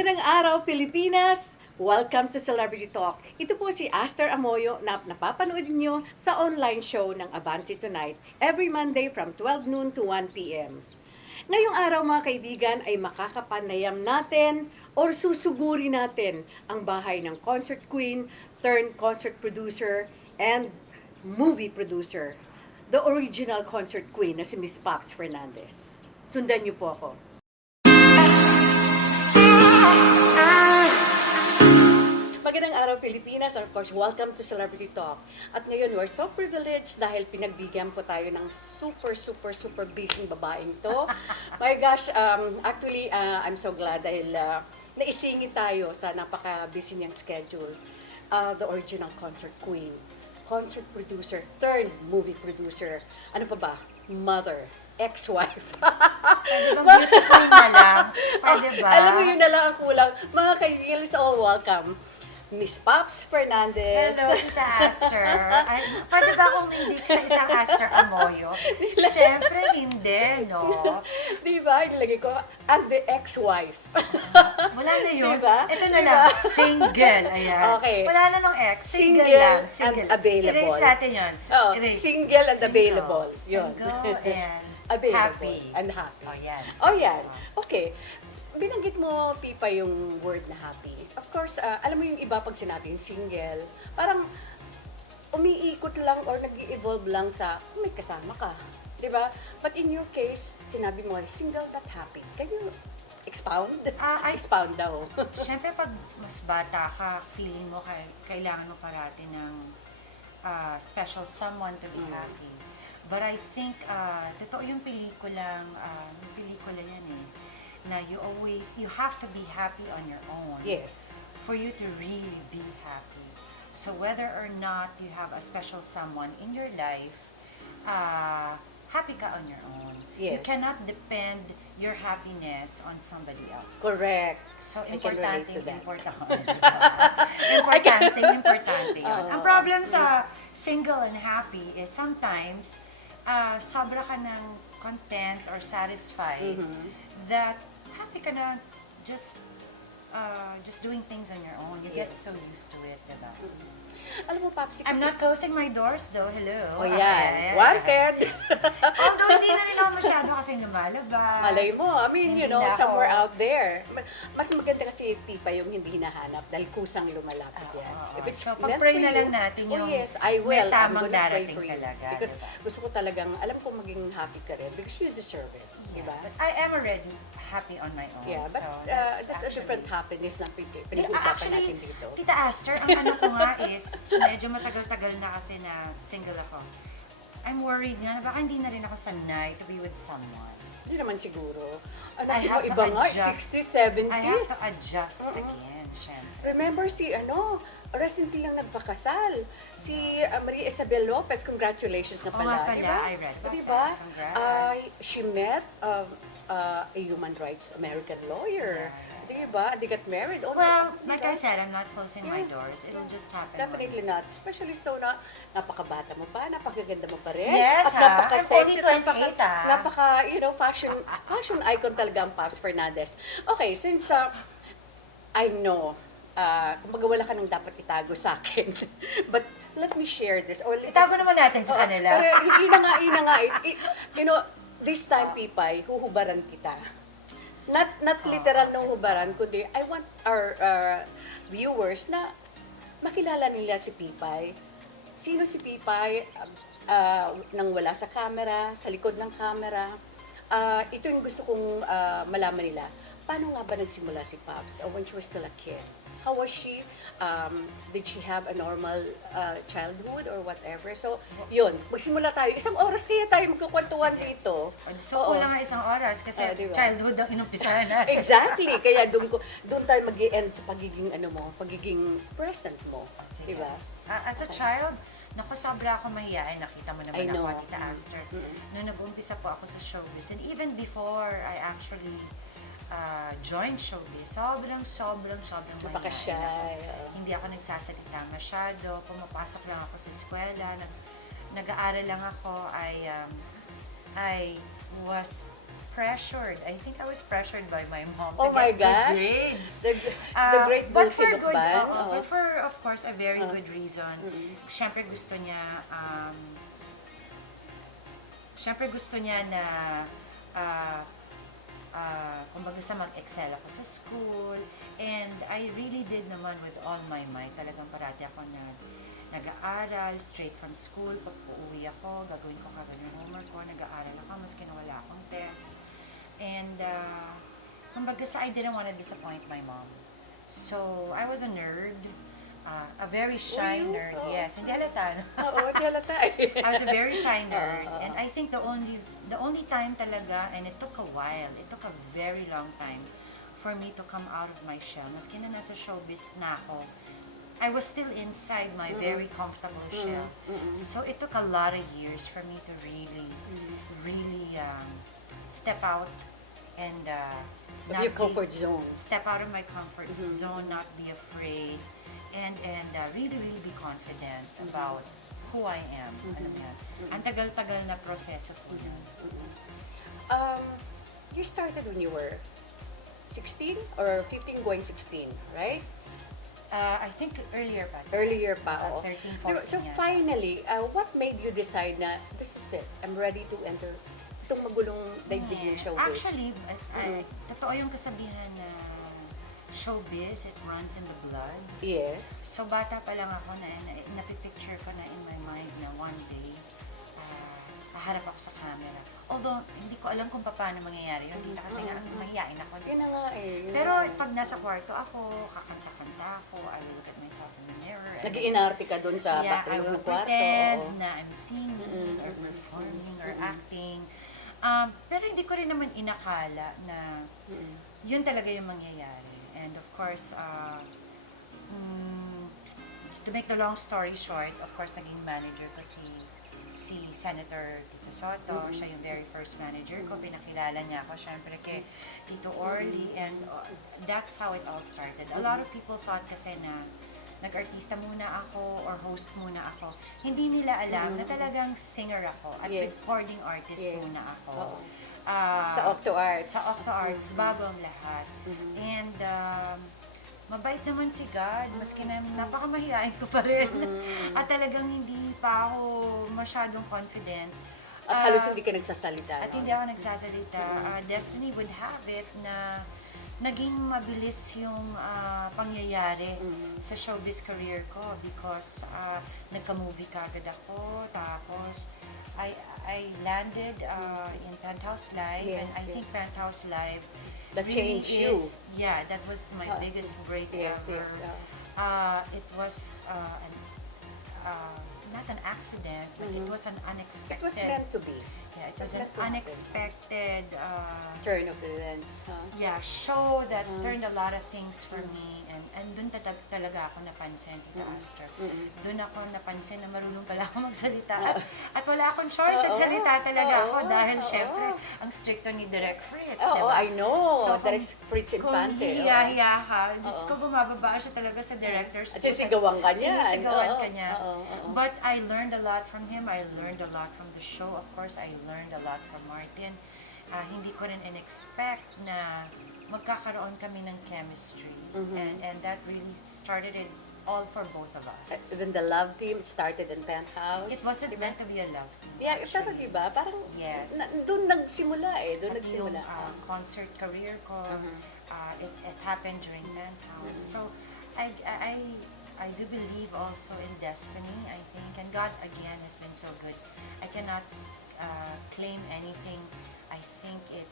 Magandang araw, Pilipinas! Welcome to Celebrity Talk. Ito po si Aster Amoyo na napapanood niyo sa online show ng Abante tonight every Monday from 12 noon to 1 p.m. Ngayong araw mga kaibigan ay makakapanayam natin or susuguri natin ang bahay ng concert queen turned concert producer and movie producer, the original concert queen na si Miss Pops Fernandez. Sundan niyo po ako. Magandang araw Pilipinas, and of course, welcome to Celebrity Talk. At ngayon, we're so privileged dahil pinagbigyan po tayo ng super busy babaeng to. My gosh, actually, I'm so glad dahil naisingit tayo sa napaka-busy niyang schedule. The original concert queen, concert producer, turned movie producer, ano pa ba? Mother, ex-wife. Pwede bang beautiful na lang? Pwede ba? Alam mo, yun na lang ang kulang. Mga kaibigan, all welcome. Miss Pops Fernandez. Hello, Tita Aster. Ay, pwede ba akong hindi sa isang Aster Amoyo? Siyempre, hindi, no? Di ba? Nilagay ko, and the ex-wife. Wala na yun. Diba? Ito na lang, single. Ayan. Okay. Wala na nung ex. Single Single lang. and available. Erase natin yun. Oh, Erase. single and available. Yun. Single and Available. happy. And happy. Oh, yan. Oh, yan. Okay. Binanggit mo, Pipa, yung word na happy. Of course, alam mo yung iba pag sinabing single, parang umiikot lang or nag-evolve lang sa may kasama ka. Di ba? But in your case, sinabi mo, single but happy. Can you expound? Expound daw. Siyempre, pag mas bata ka, feeling mo kailangan mo parati ng special someone to be happy. But I think, totoo yung pelikula yan eh, na you have to be happy on your own. Yes. For you to really be happy. So whether or not you have a special someone in your life, happy ka on your own. Yes. You cannot depend your happiness on somebody else. Correct. So, I can relate importante, to that. importante yun. Ang problem sa single and happy is sometimes, sobra ka ng content or satisfied that happy ka na just doing things on your own. You get so used to it, diba? Alam mo, Papsi, I'm not closing my doors though, hello. Oh, yan. Wanted. Although hindi na rin ako masyado kasing lumalabas. Malay mo, I mean, Hindi you know, na ako- somewhere out there. Mas maganda kasi, Pipa, yung hindi hinahanap dahil kusang lumalapit yan. If it's So, meant pag-pray for na you, lang natin yung oh yes, I will. may I'm tamang gonna pray darating for you. talaga, Because diba? gusto ko talagang, alam ko maging happy ka rin because you deserve it. Diba? But I am already happy on my own. Yeah, but so that's a actually- different happiness na pinag-uusapan Actually, natin dito. Tita Aster, ang ano ko nga is, medyo matagal-tagal na kasi na single ako. I'm worried nga na baka hindi na rin ako sanay to be with someone. Hindi naman siguro. I have to Iba nga, adjust. 60s, 70s. I have to adjust again, syempre. Remember si recently lang nagpakasal. Si Maria Isabel Lopez, congratulations na Oo pala. nga pala, diba? I read about Diba? that. Congrats. She met a human rights American lawyer. Diba? They got married. Oh, Well, diba? like I said, I'm not closing my doors. It'll just happen. Definitely not. Especially so na napakabata mo pa, napakaganda mo pa rin. Yes, At ha? napaka-sexy, I'm only 28, ha? Napaka, fashion icon talaga ang Pops Fernandez. Okay, since I know, kumbaga wala ka nang dapat itago sa akin. But let me share this. Itago naman natin sa kanila. Pero hindi na nga. This time, Pipay, huhubaran kita. Not literal na hubaran, kundi I want our viewers na makilala nila si Pipay. Sino si Pipay nang wala sa camera, sa likod ng camera. Ito yung gusto kong malaman nila. Paano nga ba nagsimula si Pops when she was still a kid? How was she? Did she have a normal childhood or whatever? So, yun. Magsimula tayo. Isang oras kaya tayo magkukwentuhan dito. So, kulang nga isang oras kasi diba? childhood ang inumpisahan natin. Exactly. Kaya doon tayo mag-i-end sa pagiging present mo. Sige. Diba? As a child, naku, sobra ako mahihain. Nakita mo I naman know. ako, Tita Aster. Nung nag-umpisa po ako sa showbiz. And even before I actually joined showbiz, sobrang mahihain Napaka-shy. ako. Hindi ako nagsasalita masyado. Pumapasok lang ako sa eskwela. Nag-aaral lang ako. I was pressured. I think I was pressured by my mom Oh to my get good gosh. grades. The great But Dulce for good, Lukban. but for, of course, a very good reason. Siyempre gusto niya na, uh, kumbaga sa mag-excel ako sa school. And I really did naman with all my might. Talagang parati ako nag-aaral, straight from school. Pag uuwi ako, gagawin ko kagad yung homework ko, nag-aaral ako, maski na wala akong test. And, kumbaga I didn't want to disappoint my mom. So, I was a nerd. A very shy nerd, yes. Hindi halata. Oo, hindi halata. I was a very shy nerd. And I think the only time talaga, and it took a while, it took a very long time for me to come out of my shell. Maski na nasa showbiz na ako, I was still inside my very comfortable shell. So it took a lot of years for me to really step out and Of your comfort zone. step out of my comfort zone, not be afraid, and really be confident about who I am. Alam mo yan? Ang tagal-tagal na proseso po yun. You started when you were 16 or 15 going 16, right? I think earlier pa. Earlier pa, oo. 13, 14 So yata. finally, what made you decide na this is it, I'm ready to enter itong magulong daigdig ng showbiz? Actually, totoo yung kasabihan na showbiz, it runs in the blood. Yes. So bata pa lang ako napipicture ko na in my mind na one day, haharap ako sa camera. Although, hindi ko alam kung paano mangyayari yun. Dito kasi nga, mahihain ako. Yun na nga eh. Pero pag nasa kwarto ako, kakanta-kanta ako, I will look at myself in the mirror. Nag-iinarpi ka dun sa I patilog will ng kwarto. pretend Oo. na I'm singing or performing or acting. Pero hindi ko rin naman inakala na yun talaga yung mangyayari. And of course, to make the long story short, of course, naging manager ko si Senator Tito Soto. Siya yung very first manager ko. Pinakilala niya ako, syempre, kay Tito Orly. And that's how it all started. A lot of people thought kasi na nag-artista muna ako or host muna ako. Hindi nila alam na talagang singer ako at recording artist muna ako. Sa Octo Arts. Sa Octo Arts, bago ang lahat. And mabait naman si God, maski na napakamahihain ko pa rin. At talagang hindi pa ako masyadong confident. At halos hindi ka nagsasalita. At hindi ako nagsasalita. Destiny would have it na naging mabilis yung pangyayari sa showbiz career ko because nagka-movie kagad ako, tapos I landed in Penthouse Live, and I think Penthouse Live that really changed you. Yeah, that was my biggest break ever. It was not an accident, but it was an unexpected. It was meant to be. Yeah, it was an unexpected Turn of events. show that turned a lot of things for me, and dun talaga ako napansin, Tita Aster. Dun ako napansin na marunong pala ako magsalita at wala akong choice at salita talaga ako dahil syempre ang stricto ni Direk Fritz, Oh, diba? I know. So, Direk Fritz kung Infante. hiya-hiya ka, Diyos ko, bumababa siya talaga sa director's At sisigawan ka niya. Sinisigawan ka niya. But I learned a lot from him. I learned a lot from the show. Of course, I learned a lot from Martin. Hindi ko rin in-expect na magkakaroon kami ng chemistry. And that really started it all for both of us. Then the love team started in Penthouse. It wasn't meant to be a love team. Yeah, pero actually. diba, parang Yes. doon nagsimula eh. Doon At nagsimula. yung concert career ko, it happened during Penthouse. So, I do believe also in destiny, I think. And God, again, has been so good. I cannot claim anything. I think it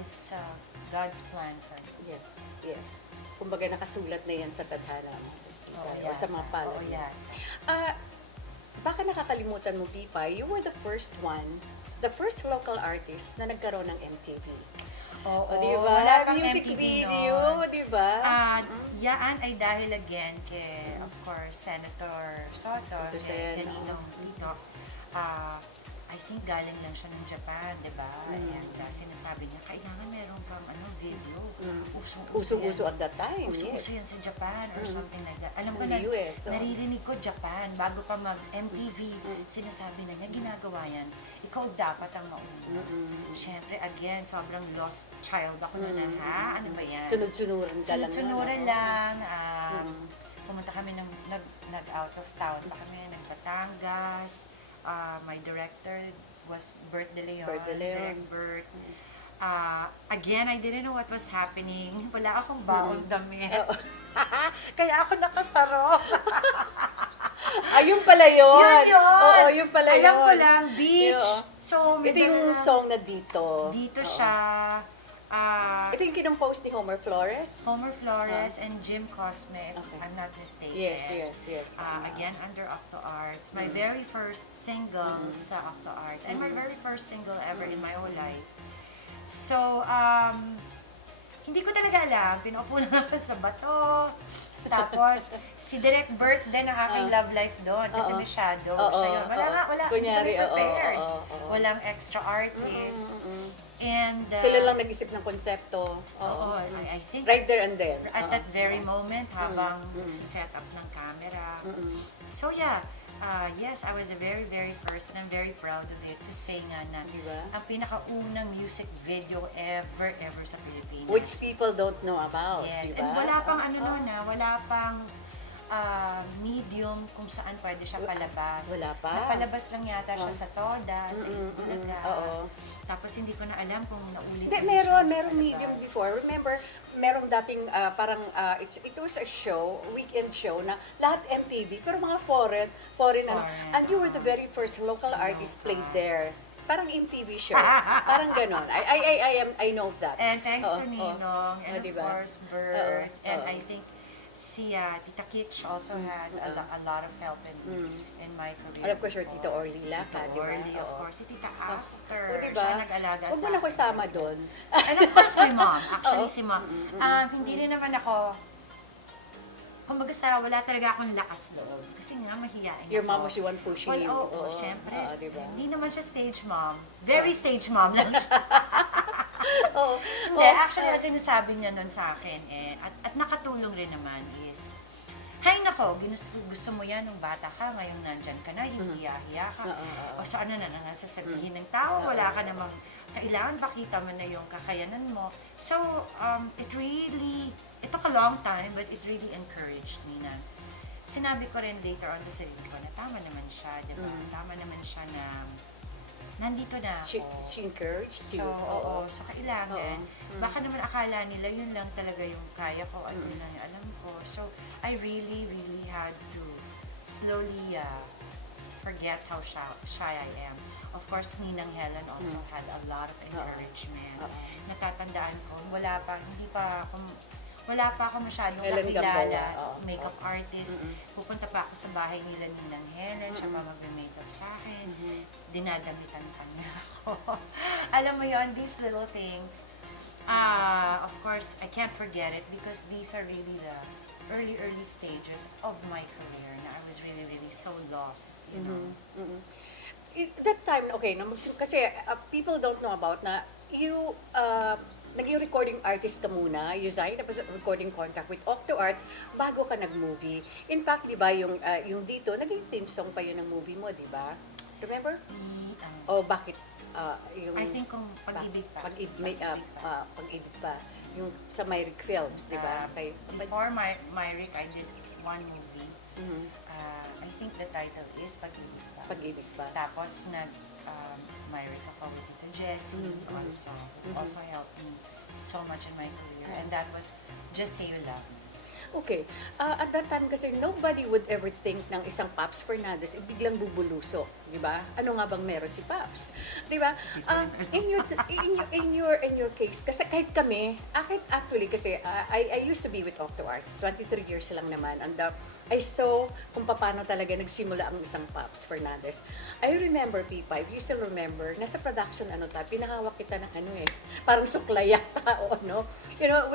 is God's plan for me. Yes, yes. Kumbaga nakasulat na yan sa tadhana mo. O sa mga pala. Oh, yeah. Baka nakakalimutan mo, Pipay, you were the first first local artist na nagkaroon ng MTV. Oo, diba? wala pang Music MTV video, noon. diba? Yaan ay dahil again of course, Senator Soto, Sen, Ninong Tito. I think galing lang siya ng Japan, di ba? And sinasabi niya, kailangan meron kang video. Uso-uso at that time. Uso-uso yan sa Japan or something like that. Alam ko In na, the US, naririnig ko Japan, bago pa mag-MTV, sinasabi na niya, ginagawa yan, ikaw dapat ang mauna. Siyempre, again, sobrang lost child ako na ha? Ano ba yan? Sunod-sunuran ka lang. Sunod-sunuran lang. Pumunta kami nag-out of town pa kami, nag-Batangas. My director was Bert De Leon. Direct Bert. Again, I didn't know what was happening. Wala akong baon damit. Kaya ako nakasaro. Ayun pala yun. Yun! Oo, yun pala yun. Alam ko lang, beach. Yo. So, Ito yung song na dito. Dito siya. Ito yung kinompose ni Homer Flores? Homer Flores and Jim Cosme, if I'm not mistaken. Yes. Again, under Octo Arts. My very first single sa Octo Arts. And my very first single ever in my whole life. So, hindi ko talaga alam. Pinuupo lang ako sa bato. Tapos, si Direct Bert din ang aking love life doon. Kasi may shadow. Siya yun. Wala. Kunyari, hindi kami prepared. Walang extra artist. And sila lang nag-isip ng konsepto. I think Right there and then. at that very moment habang set up ng camera. So yeah, yes, I was a very, very first and I'm very proud of it to say nga na Diba? ang pinakaunang music video ever sa Pilipinas. Which people don't know about. Yes, diba? and wala pang wala pang medium kung saan pwede siya palabas. Wala pa. Napalabas lang yata siya sa Toda, sa Itbulaga. Tapos hindi ko na alam kung naulit. Hindi, merong medium before. Remember, merong dating parang, it was a show, weekend show, na lahat MTV, pero mga foreign. And you were the very first local artist played there. Parang MTV show. Parang ganon. I know that. And thanks to Ninong, and of diba? course, Bert, and I think si Tita Kitch also had a lot of help in my career. And of course, your Tita Orlila ka, Tita di ba? Orly, of course. Si Tita Aster. Diba? Siya nag-alaga sa Huwag mo na ko sama doon. And of course, my mom. Actually, si mom. Hindi rin naman ako, kumbaga wala talaga akong lakas loob. Kasi nga, mahihain Your ako. mom was the one pushing you. Oo, syempre. Diba? Hindi naman siya stage mom. Very stage mom lang siya. Hindi, actually, ang sinasabi niya nun sa akin, at nakatulong rin naman is, hay nako, gusto mo yan nung bata ka, ngayon nandyan ka na, hihiya-hiya ka. O so ano na sasabihin ng tao, wala ka namang kailangan, pakita mo na yung kakayanan mo. So, it took a long time, but it really encouraged me na sinabi ko rin later on sa sarili ko na tama naman siya, di ba? Tama naman siya na nandito na ako. She encouraged you. So kailangan. Baka naman akala nila yun lang talaga yung kaya ko at yun lang yung alam ko. So I really, really had to slowly forget how shy I am. Of course, Ninang Helen also had a lot of encouragement. Natatandaan ko, wala pa ako masyadong nakilala, makeup artist. Pupunta pa ako sa bahay nila Ninang Helen, siya pa magme-makeup sa akin. Dinadamitan kanya ako. Alam mo yon, these little things. Of course, I can't forget it because these are really the early stages of my career na I was really, really so lost, you know. That time, okay, kasi people don't know about na you, naging recording artist ka muna, you signed up as a recording contract with Octo Arts bago ka nag-movie. In fact, di ba, yung dito, naging theme song pa yun ng movie mo, di ba? Remember? O bakit? Yung, I think kung pag-ibig pa. Pag-ibig pa. Yung sa Myrick Films, di ba? Before Myrick, I did one movie. I think the title is Pag-ibig pa. Pag-ibig pa. Tapos Myrick ako with Tito Jessie also. It also helped me so much in my career. And that was Just Say You Love Me. Okay. At that time kasi nobody would ever think ng isang Pops Fernandez biglang bubulusok, di ba? Ano nga bang meron si Pops? Di ba? In your case, kasi kahit kami, actually kasi I used to be with Octo Arts, 23 years lang naman, and I saw kung paano talaga nagsimula ang isang Pops Fernandez. I remember, Pipay, you still remember, nasa production pinahawak kita ng parang suklaya pa, o ano. You know,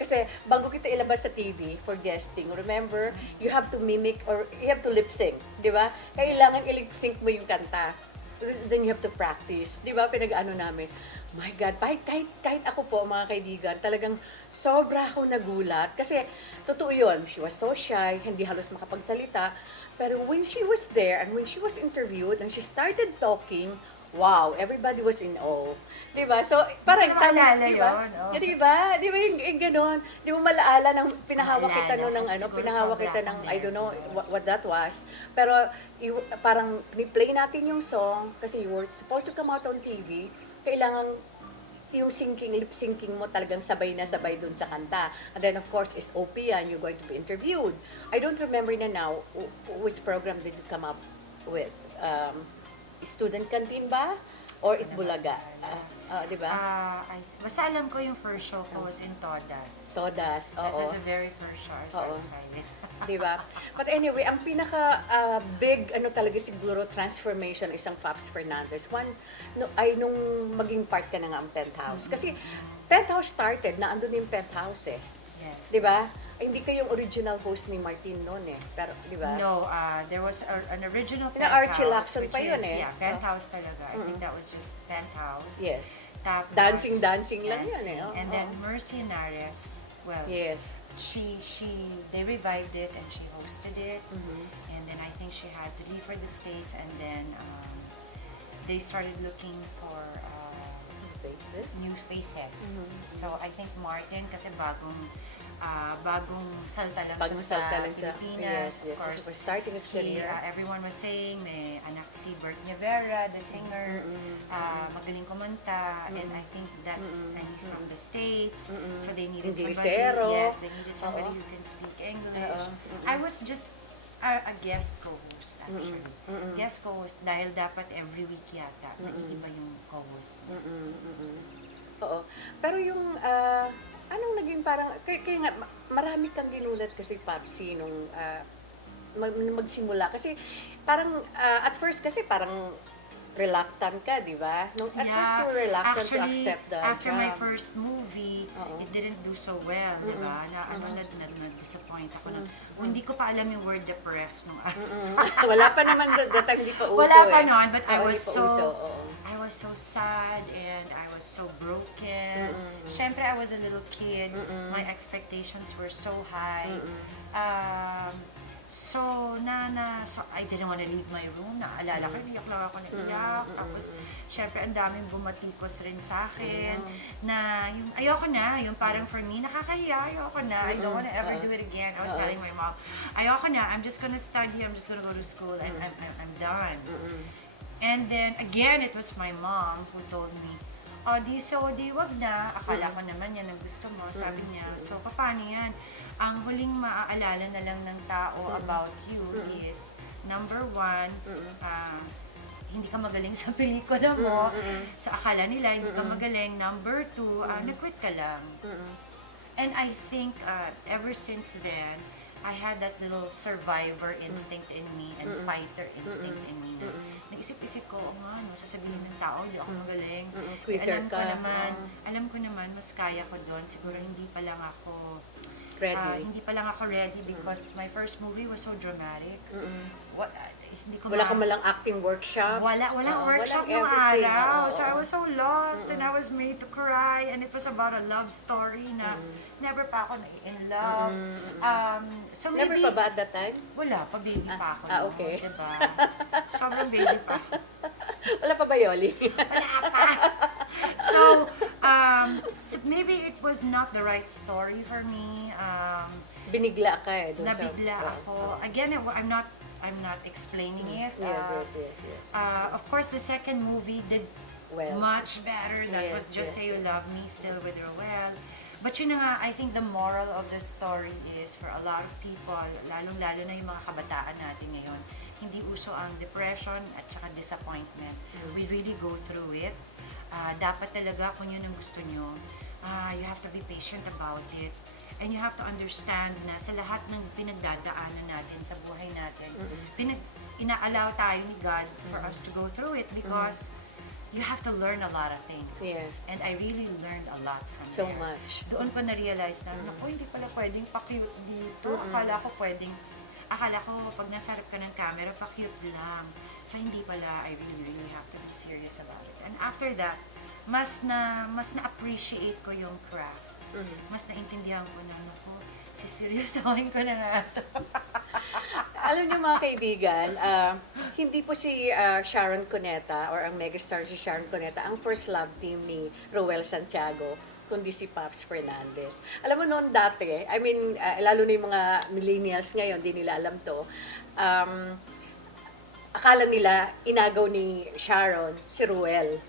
kasi bago kita ilabas sa TV for guesting, remember, you have to mimic or you have to lip sync, di ba? Kailangan i-lip sync mo yung kanta. then you have to practice. Di ba, pinag-ano namin, my God, kahit ako po, mga kaibigan, talagang sobra ako nagulat. Kasi, totoo yun, she was so shy, hindi halos makapagsalita. Pero when she was there, and when she was interviewed, and she started talking, wow, everybody was in awe. Di ba? So, parang Hindi ko maalala di ba? yun, oh. Di ba? Di ba yung ganon? Di mo malaala ng pinahawak kita no, Maalala, ng kasi ano, siguro pinahawak sobra kita ng, akong I don't know nervous. what that was. Pero, parang, ni-play natin yung song, kasi you were supposed to come out on TV, kailangan yung lip syncing mo talagang sabay na sabay dun sa kanta. And then of course is OP and you're going to be interviewed. I don't remember na now which program did you come up with. Student Canteen ba? Or Itbulaga? Di ba? Basta alam ko yung first show ko was in Todas. Todas, That oo. was the very first show. I was so Oo. excited. Di ba? But anyway, ang pinaka big ano talaga siguro transformation isang Pops Fernandez. One nung maging part ka na nga ang Penthouse. Kasi Penthouse started na andun yung Penthouse eh. Yes. Di ba? Ay, hindi kayo yung original host ni Martin noon eh. Pero, di ba? No, there was an original Na Penthouse. Archie Lacson which pa yun is, eh. Yeah, Penthouse talaga. I think that was just Penthouse. Yes. Tapos, Dancing lang yun eh. dancing. And then Mercy Nares, well, Yes. they revived it and she hosted it. Mhm. And then I think she had to leave for the States and then they started looking for Faces. new faces. Mhm. So I think Martin kasi bagong salta lang Bagong siya salta sa lang siya. Pilipinas. Yes, yes. Of course, She was starting his career. everyone was saying may anak si Nievera, the singer, magaling kumanta, and I think and he's from the States, so they needed Hindi somebody. Zero. Yes, they needed somebody Oo. who can speak English. Oo. I was just a guest co-host actually. Guest co-host dahil dapat every week yata nag-iiba yung co-host. Oo. Pero yung, anong naging parang, kaya nga, marami kang ginulat kasi, Papsi, nung magsimula. Kasi, parang, at first kasi, parang, reluctant ka, di ba? At first, you were reluctant to accept the after my job. first movie, Oo. it didn't do so well, di ba? Na-disappoint ako na, hindi ko pa alam yung word depressed nung Wala pa naman that time, hindi pa uso Wala pa eh. noon, but I Oo, was hindi pa uso, oo. I was so sad and I was so broken. Siyempre, I was a little kid. My expectations were so high. So I didn't want to leave my room. Naalala ko, iyak lang ako naiyak. Tapos, syempre, ang daming bumatikos rin sa akin. Na, yung, ayoko na, yung parang for me, nakakahiya, ayoko na. I don't want to ever do it again. I was telling my mom, ayoko na, I'm just gonna study, I'm just gonna go to school, and I'm done. And then, again, it was my mom who told me, di wag na. Akala ko naman yan ang gusto mo. Sabi niya, so, paano yan? Ang huling maaalala na lang ng tao about you is, number one, hindi ka magaling sa pelikula mo. So, akala nila, hindi ka magaling. Number two, nag-quit ka lang. And I think, ever since then, I had that little survivor instinct in me and fighter instinct in me. Na naisip-isip ko, sasabihin ng tao, hindi ako magaling. Quitter ka. Alam ko naman, mas kaya ko doon. Siguro hindi pa lang ako ready because my first movie was so dramatic. Hindi ko Wala ka malang acting workshop? Walang workshop nung araw. So I was so lost and I was made to cry and it was about a love story na never pa ako in love. So Never maybe, pa ba at that time? wala pa, baby pa ako. Okay. Diba? Sobrang baby pa. Wala pa ba, Yoli? Wala pa. So maybe it was not the right story for me. Binigla ka eh. Nabigla ako. Again, I'm not explaining it. Yes. Of course, the second movie did Well. much better. That was Just Say You Love Me, Still With Your Well. But yun na nga, I think the moral of the story is for a lot of people, lalong-lalo na yung mga kabataan natin ngayon, hindi uso ang depression at saka disappointment. We really go through it. Dapat talaga kung yun ang gusto nyo, you have to be patient about it. And you have to understand na sa lahat ng pinagdadaanan natin sa buhay natin, ina-allow tayo ni God for us to go through it because you have to learn a lot of things. Yes. And I really learned a lot from So there. much. Doon ko na-realize na, naku, hindi pala pwedeng pa-cute dito. Akala ko pwedeng akala ko pag nasa harap ka ng camera, pa-cute lang. So, hindi pala, I really have to be serious about it. And after that, mas na-appreciate ko yung craft. Mas naintindihan ko na, naku, siseryosohin ko na nga ito. Alam niyo mga kaibigan, hindi po si Sharon Cuneta or ang megastar si Sharon Cuneta ang first love team ni Roel Santiago, kundi si Pops Fernandez. Alam mo noon dati, I mean, lalo na yung mga millennials ngayon, di nila alam to, akala nila inagaw ni Sharon si Roel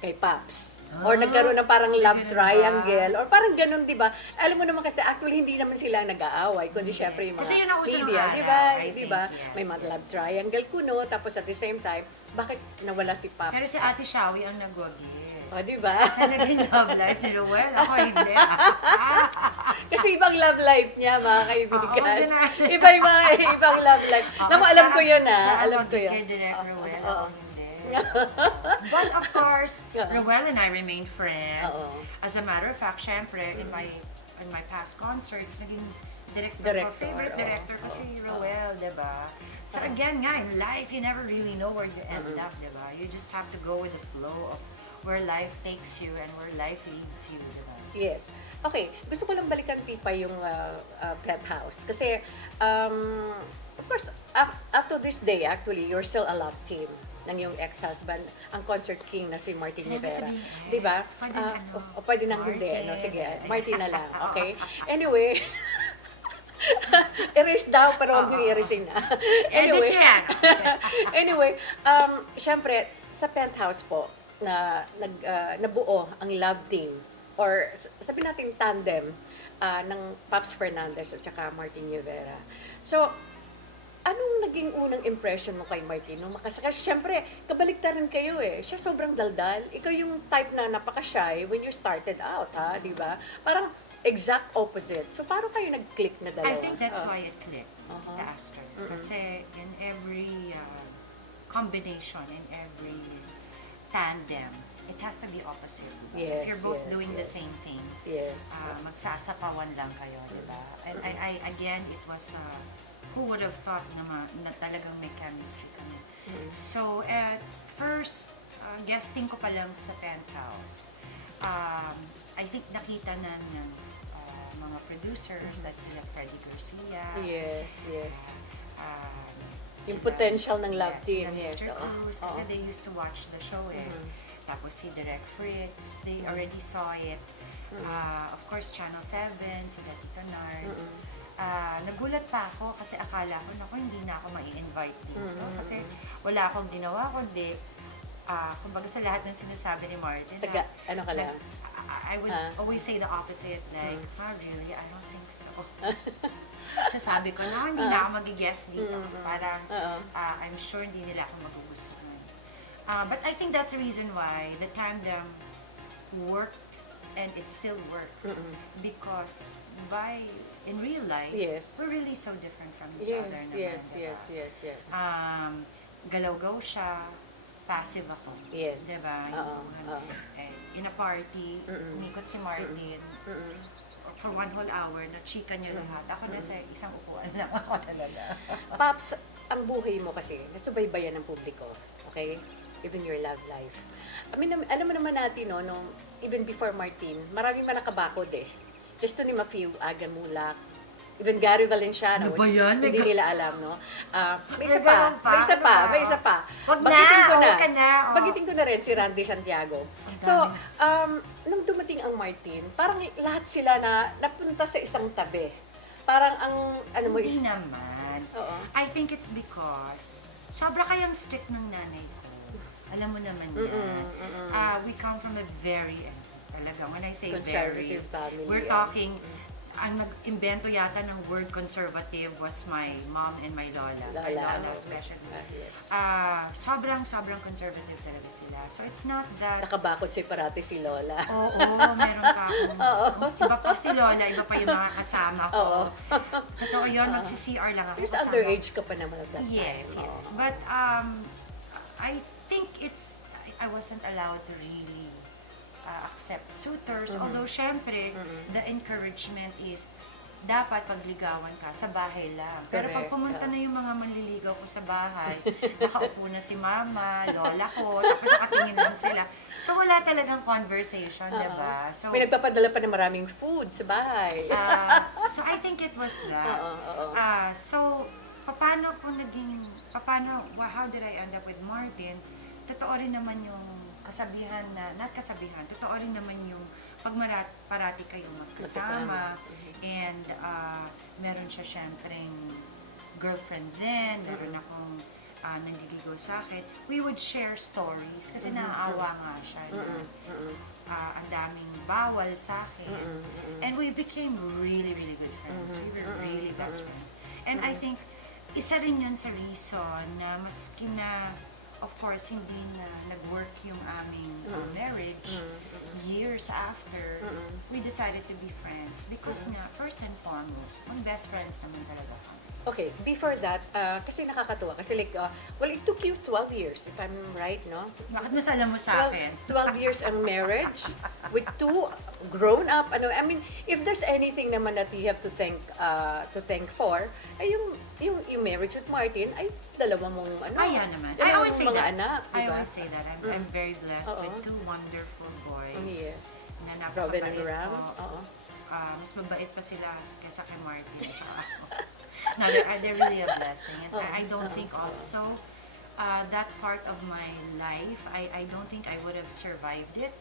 kay Pops. Or nagkaroon ng parang love triangle, or parang ganun, di ba? Alam mo naman kasi, actually, hindi naman sila nag-aaway, kundi syempre yung mga kasi yun ang uso ng media, araw, di ba? I Di ba? think, May mga love triangle kuno, tapos at the same time, bakit nawala si Pops? Pero si Ate Shawi ang nagwagi. O, di ba? Siya naging love life ni Roel. Ako hindi. Kasi ibang love life niya, mga kaibigan. Oo, ganun. Iba yung mga ibang love life. Naku, alam ko yun, Siya Alam ang ko yun. kay Direk Roel. Oo. Ako hindi. But of course, Yeah. Roel and I remained friends. Oo. As a matter of fact, syempre, in my past concerts, naging Director, favorite oo. director ko si Roel, diba? So again nga, in life, you never really know where you end up, diba? You just have to go with the flow of where life takes you and where life leads you, diba? Yes. Okay, gusto ko lang balikan, Pipay, yung penthouse. Kasi, of course, up to this day, actually, you're still a love team ng yung ex-husband, ang concert king na si Martin Huwag Nievera. sabihin Di ba? ex, pwede ano, Pwede nang hindi. Martin. No? Sige, Martin na lang. Okay? Anyway, erase daw, pero huwag yung erasin na. Edit yan! Anyway, syempre, sa penthouse po, na nabuo ang love team, or sabihin natin tandem, ng Pops Fernandez at saka Martin Nievera. So, anong naging unang impression mo kay Martin? Nung kasi syempre, kabaliktaran kayo eh. Siya sobrang daldal. Ikaw yung type na napaka-shy when you started out, ha? Di ba? Parang exact opposite. So, paano kayo nag-click na dalawa? I think that's why it clicked, the Aster. Kasi in every combination, in every tandem, it has to be opposite. Yes, If you're both yes, doing the yes. same thing, Yes. magsasapawan lang kayo, di ba? And I again, it was, who would have thought na talagang may chemistry kami. So, at first, guesting ko pa lang sa penthouse, I think nakita na ng mga producers at sila Freddie Garcia. Yes, yes. Yung Sila- potential ng love yes, team, sila yes. Mr. Oo. Cruz, kasi Oo. they used to watch the show eh. Tapos si Direk Fritz, they already saw it. Of course, Channel 7, sila Tito Nards. Nagulat pa ako kasi akala ko, naku, hindi na ako mai-invite dito. Kasi wala akong ginawa, kundi, kumbaga sa lahat ng sinasabi ni Martin, Ano ka lang? I would always say the opposite, like, really? I don't think so. So sabi ko, no, hindi na ako mag-guest dito. Parang, I'm sure hindi nila ako magugustuhan. But I think that's the reason why the tandem worked and it still works. Because in real life, Yes. we're really so different from each other naman. Yes. Diba? Galaw-gaw siya, passive ako. Yes. Diba? In a party, umikot si Martin. For 1 whole hour, na-chika niya lahat. Ako nasa isang upuan lang ako talaga. Paps, ang buhay mo kasi, nasubaybayan ng publiko. Okay? Even your love life. I mean, alam mo naman natin, no, even before Martin, maraming man nakabakod eh. Just to name a few, Aga Mulak, even Gary Valenciano, Ano ba yan? hindi nila alam, no? May isa May pa, ganun pa? may isa Ano pa, ba? may isa pa. Wag na, Bagitin ko huwag ka na, oh. Bagitin ko na rin si Randy Santiago. Ang So, dami. nung dumating ang Martin, parang lahat sila na napunta sa isang tabi. Parang ang, ano mo Hindi is, naman. Oo. I think it's because sobra kayang strict ng nanay ko. Alam mo naman yan. We come from a very, talaga, when I say very, Conservative family, we're yeah. talking, ang nag-imbento yata ng word conservative was my mom and my lola. My lola especially. Yes. Sobrang conservative talaga sila. So it's not that... Nakabakod siya parati si Lola. Oo, meron pa akong... Iba pa si Lola, iba pa yung mga kasama ko. Totoo yun, magsi-CR lang ako Because kasama. underage ka pa naman at that Yes, time. yes. But I think I wasn't allowed to really accept suitors. Although, syempre, the encouragement is dapat pagligawan ka sa bahay lang. Pero pag Correct, pumunta yeah. na yung mga manliligaw ko sa bahay, nakaupo na si mama, lola ko, tapos nakatingin lang sila. So wala talagang conversation, diba? So, May nagpapadala pa ng maraming food sa bahay. so I think it was that. Oo. So, how did I end up with Martin? Totoo rin naman yung kasabihan na, not kasabihan, totoo rin naman yung pag parati kayong magkasama, and meron siya syempreng girlfriend din, meron akong nangliligaw sa akin, we would share stories kasi naaawa nga siya na ang daming bawal sa akin. And we became really, really good friends. We were really best friends. And I think, isa rin yun sa reason na maski na, of course, hindi na nag-work yung aming marriage, years after, we decided to be friends because nga, first and foremost, ang best friends naman talaga kami. Okay, before that, kasi nakakatuwa. Kasi like, well, it took you 12 years, if I'm right, no? Bakit mas alam mo sa akin? 12 years ang marriage with 2 grown-up. I mean, if there's anything naman that you have to thank for, ay yung marriage with Martin, ay dalawa mong Ayan naman. I dalawa always mong say mga that. anak, I diba? always say that. I'm very blessed with 2 wonderful boys. Yes. Na Robin napakabait and Ram. ko. Oo. Mas mabait pa sila kaysa kay Martin at saka ako. No, they're really a blessing. And I don't think also that part of my life, I don't think I would have survived it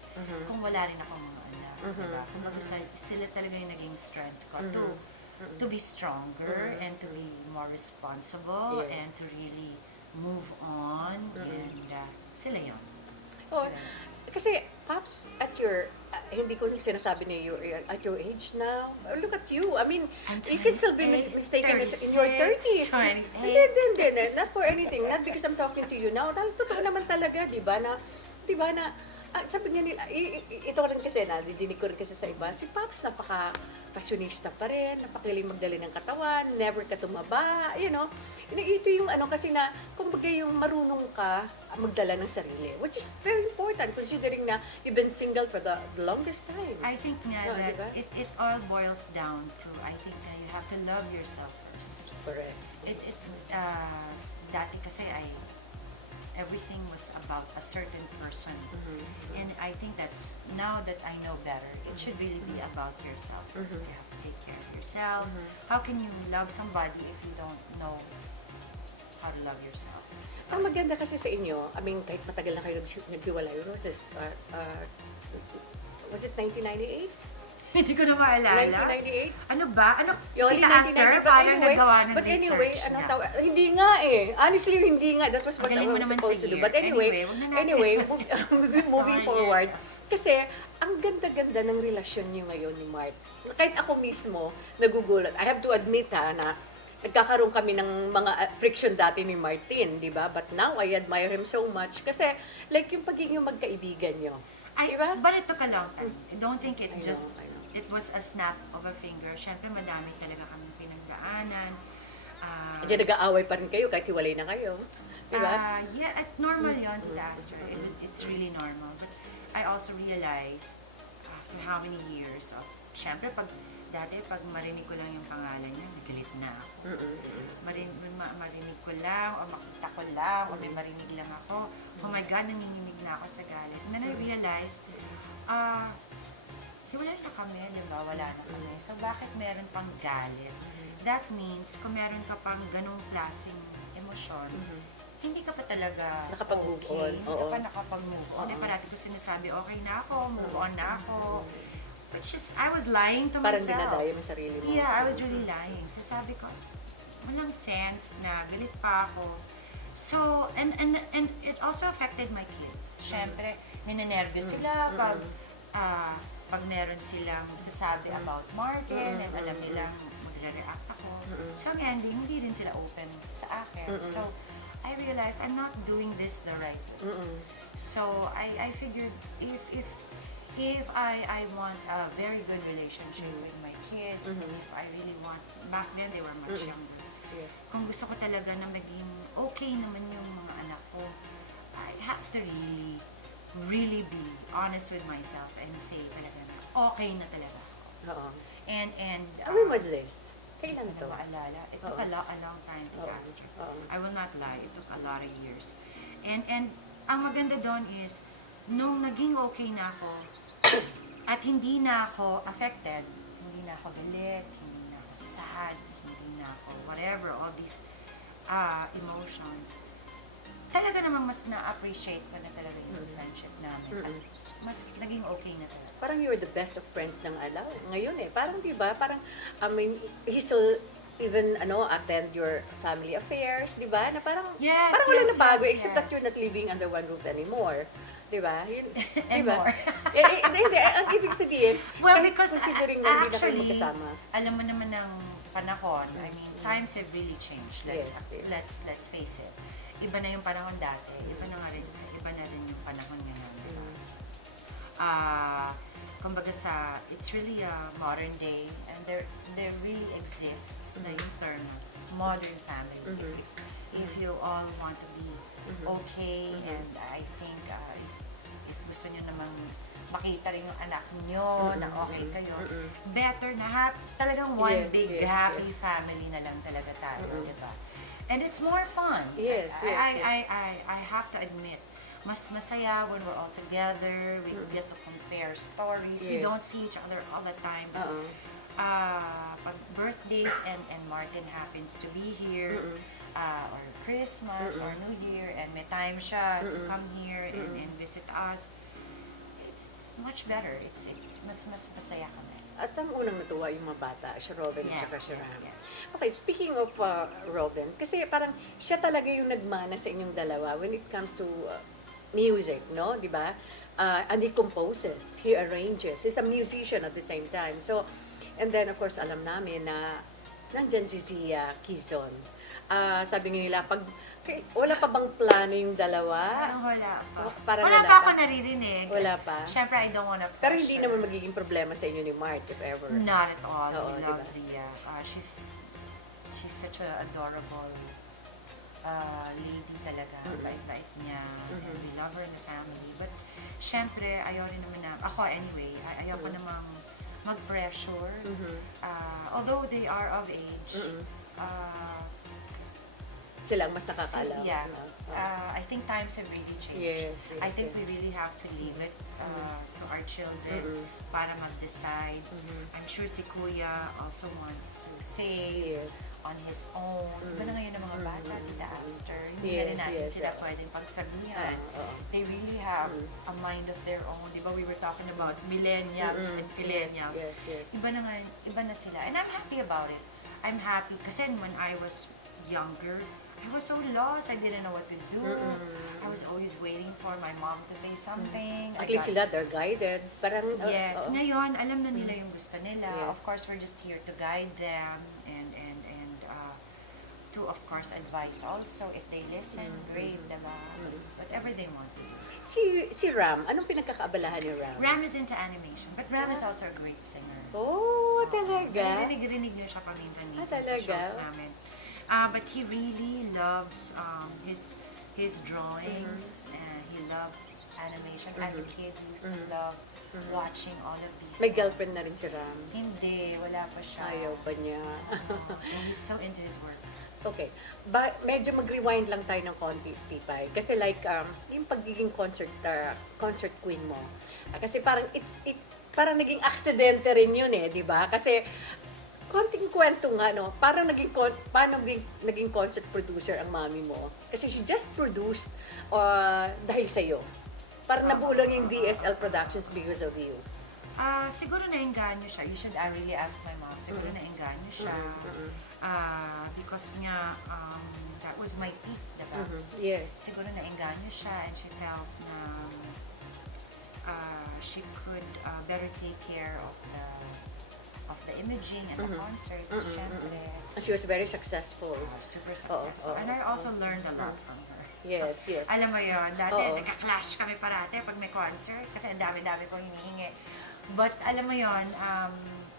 kung wala rin akong mga anak. Diba? Kumbaga sila talaga yung naging strength ko to be stronger and to be more responsible and to really move on. And sila yun. Oh, kasi, Pops, at your, hindi ko sinasabi na you're at your age now. Look at you. I mean, you can still be mistaken in your 30s. 28. Hindi. Not for anything. Not because I'm talking to you now. Dahil totoo naman talaga, di ba na, sabi niya nila, ito rin kasi, nadidinig ko rin kasi sa iba, si Pops napaka-fashionista pa rin, napakaling magdala ng katawan, never ka tumaba, you know. Ito yung kasi na, kumbaga yung marunong ka magdala ng sarili, which is very important considering na you've been single for the longest time. I think nga that diba? it all boils down to, I think na you have to love yourself first. Correct. Dati kasi everything was about a certain person. And I think that's, now that I know better, it should really be about yourself first. You have to take care of yourself. How can you love somebody if you don't know how to love yourself? Ang maganda kasi sa inyo, I mean, kahit matagal na kayo naghiwalay, was it 1998? Hindi ko na maalala. 1998? Ano ba? Ano? Si Yun, Tita Aster, parang nagawa ng but research anyway, na. hindi nga eh. Honestly, hindi nga. That was what I Magaling mo was naman supposed sa to do. year. But anyway, Anyway, wag na natin. moving forward. Kasi, ang ganda-ganda ng relasyon niyo ngayon ni Mart. Kahit ako mismo, nagugulat. I have to admit na nagkakaroon kami ng mga friction dati ni Martin, di ba? But now, I admire him so much. Kasi, like yung pagiging magkaibigan niyo. Diba? But it took a long time. I don't think it I just, know. it was a snap of a finger. Siyempre, madami talaga kami pinagdaanan. Diyan nag-aaway pa rin kayo kahit hiwalay na kayo. Di ba? Yeah, normal yun, Tita Aster. It's really normal. But I also realized, after how many years of, siyempre, dati pag marinig ko lang yung pangalan niya, nagalit na ako. Marinig ko lang, o makita ko lang, o may marinig lang ako. Oh my God, nanginginig na ako sa galit. And then I realized, hiwalay na kami, di ba? Wala na kami. So, bakit meron pang galit? That means, kung meron ka pang ganong klaseng emosyon, hindi ka pa talaga Nakapag-move okay. on. Hindi ka pa nakapag-move on. Parati ko sinasabi, okay na ako, move on na ako. Which is, I was lying to Parang myself. dinadayo mo sarili mo. Yeah, I was really lying. So, sabi ko, walang sense na galit pa ako. So, and it also affected my kids. Siyempre, ninenervous sila pag meron silang masasabi about Martin and alam nilang magre-react ako. So, ang ending, hindi rin sila open sa akin. So, I realized I'm not doing this the right way. So, I figured if I want a very good relationship with my kids, and if I really want, back then they were much younger. Yes. Kung gusto ko talaga na maging okay naman yung mga anak ko, I have to really be honest with myself and say talaga na okay na talaga ako. Oo. And When was this? Kailan Hindi to? ko na maalala. It took Oo. a long time to Oo. Aster. Oo. I will not lie. It took a lot of years. And ang maganda doon is, nung naging okay na ako, at hindi na ako affected, hindi na ako galit, hindi na ako sad, hindi na ako whatever, all these emotions, talaga namang mas na-appreciate ko na talaga yung friendship namin. At mas naging okay na talaga. Parang you're the best of friends ng Alaw. Ngayon parang di ba? Parang, I mean, he still even, attend your family affairs, di ba? Na parang, Yes, parang wala yes, na bago, yes, except yes. that you're not living under one roof anymore. Di ba? Yun, And di ba? more. Hindi, ang ibig sabihin, Well, kahit because considering na hindi na kayo actually, magkasama. alam mo naman ng panahon, I mean, times have really changed. Yes, yes. Let's face it. Iba na yung panahon dati, iba na rin yung panahon ngayon. Diba? Kumbaga it's really a modern day, and there really exists na yung term modern family. If you all want to be okay, and I think if gusto nyo namang makita rin yung anak nyo na okay kayo, better na talagang one big happy family na lang talaga tayo, di ba? And it's more fun. Yes, I have to admit, mas masaya when we're all together, we get to compare stories, we don't see each other all the time. Pag birthdays and Martin happens to be here, or Christmas or New Year, and may time siya to come here and visit us, it's much better. It's mas masaya kami. At ang unang natuwa yung mga bata, si Robin at saka si Ram. Yes. Okay, speaking of Robin, kasi parang siya talaga yung nagmana sa inyong dalawa when it comes to music, no? Di ba? And he composes, he arranges, he's a musician at the same time. So, and then of course, alam namin na nandyan si Zia Quezon. Sabi nila, wala pa bang plano yung dalawa? Parang wala pa. Parang wala pa ako naririnig. Wala pa. Siyempre, I don't wanna pressure. Pero hindi naman magiging problema sa inyo ni Mart, if ever. Not at all. Oo, We love diba? Zia. She's such an adorable lady talaga. Bait niya. And we love her in the family. But, syempre, ayaw rin naman na, ako anyway, ayaw ko namang mag-pressure. Although they are of age, Sila ang mas nakakaalam. yeah. I think times have really changed. Yes, I think we really have to leave it to our children para mag-decide. I'm sure si Kuya also wants to say on his own. Iba na ngayon ng mga bata, Tita Aster. Hindi na rin natin sila pwedeng pagsabihan. They really have a mind of their own. Di ba we were talking about millennials and millennials. Yes. Iba na sila. And I'm happy about it. I'm happy kasi when I was younger, I was so lost. I didn't know what to do. I was always waiting for my mom to say something. At least sila, they're guided. Parang, Yes. Ngayon, alam na nila yung gusto nila. Yes. Of course, we're just here to guide them and to, of course, advise also. If they listen, great, diba? Whatever they want to do. Si Ram, anong pinagkakaabalahan ni Ram? Ram is into animation, but Ram is also a great singer. Oh, talaga? Rinig niyo siya paminsan-minsan sa talaga? shows namin. But he really loves his drawings. He loves animation. As a kid, he used to love watching all of these. May girlfriend na rin si Ram. Hindi, wala pa siya. Ayaw pa niya. And he's so into his work. Okay. Medyo mag-rewind lang tayo ng konti, Pipay. Kasi like, yung pagiging concert queen mo. Kasi parang, parang naging aksidente rin yun di ba? Kasi, konting kwento nga, no? Parang paano naging concert producer ang mami mo? Kasi she just produced dahil sa'yo. Parang nabulang yung DSL Productions because of you. Siguro naengganyo siya. You should really ask my mom. Siguro naengganyo siya. Because nga, that was my peak, diba? Yes. Siguro naengganyo siya and she felt na she could better take care of the imaging and the concerts, syempre. And she was very successful. Super successful. And I also learned a lot from her. Yes. Alam mo yun, dati nagka-clash kami parate pag may concert kasi ang dami-dami kong hinihingi. But alam mo yun,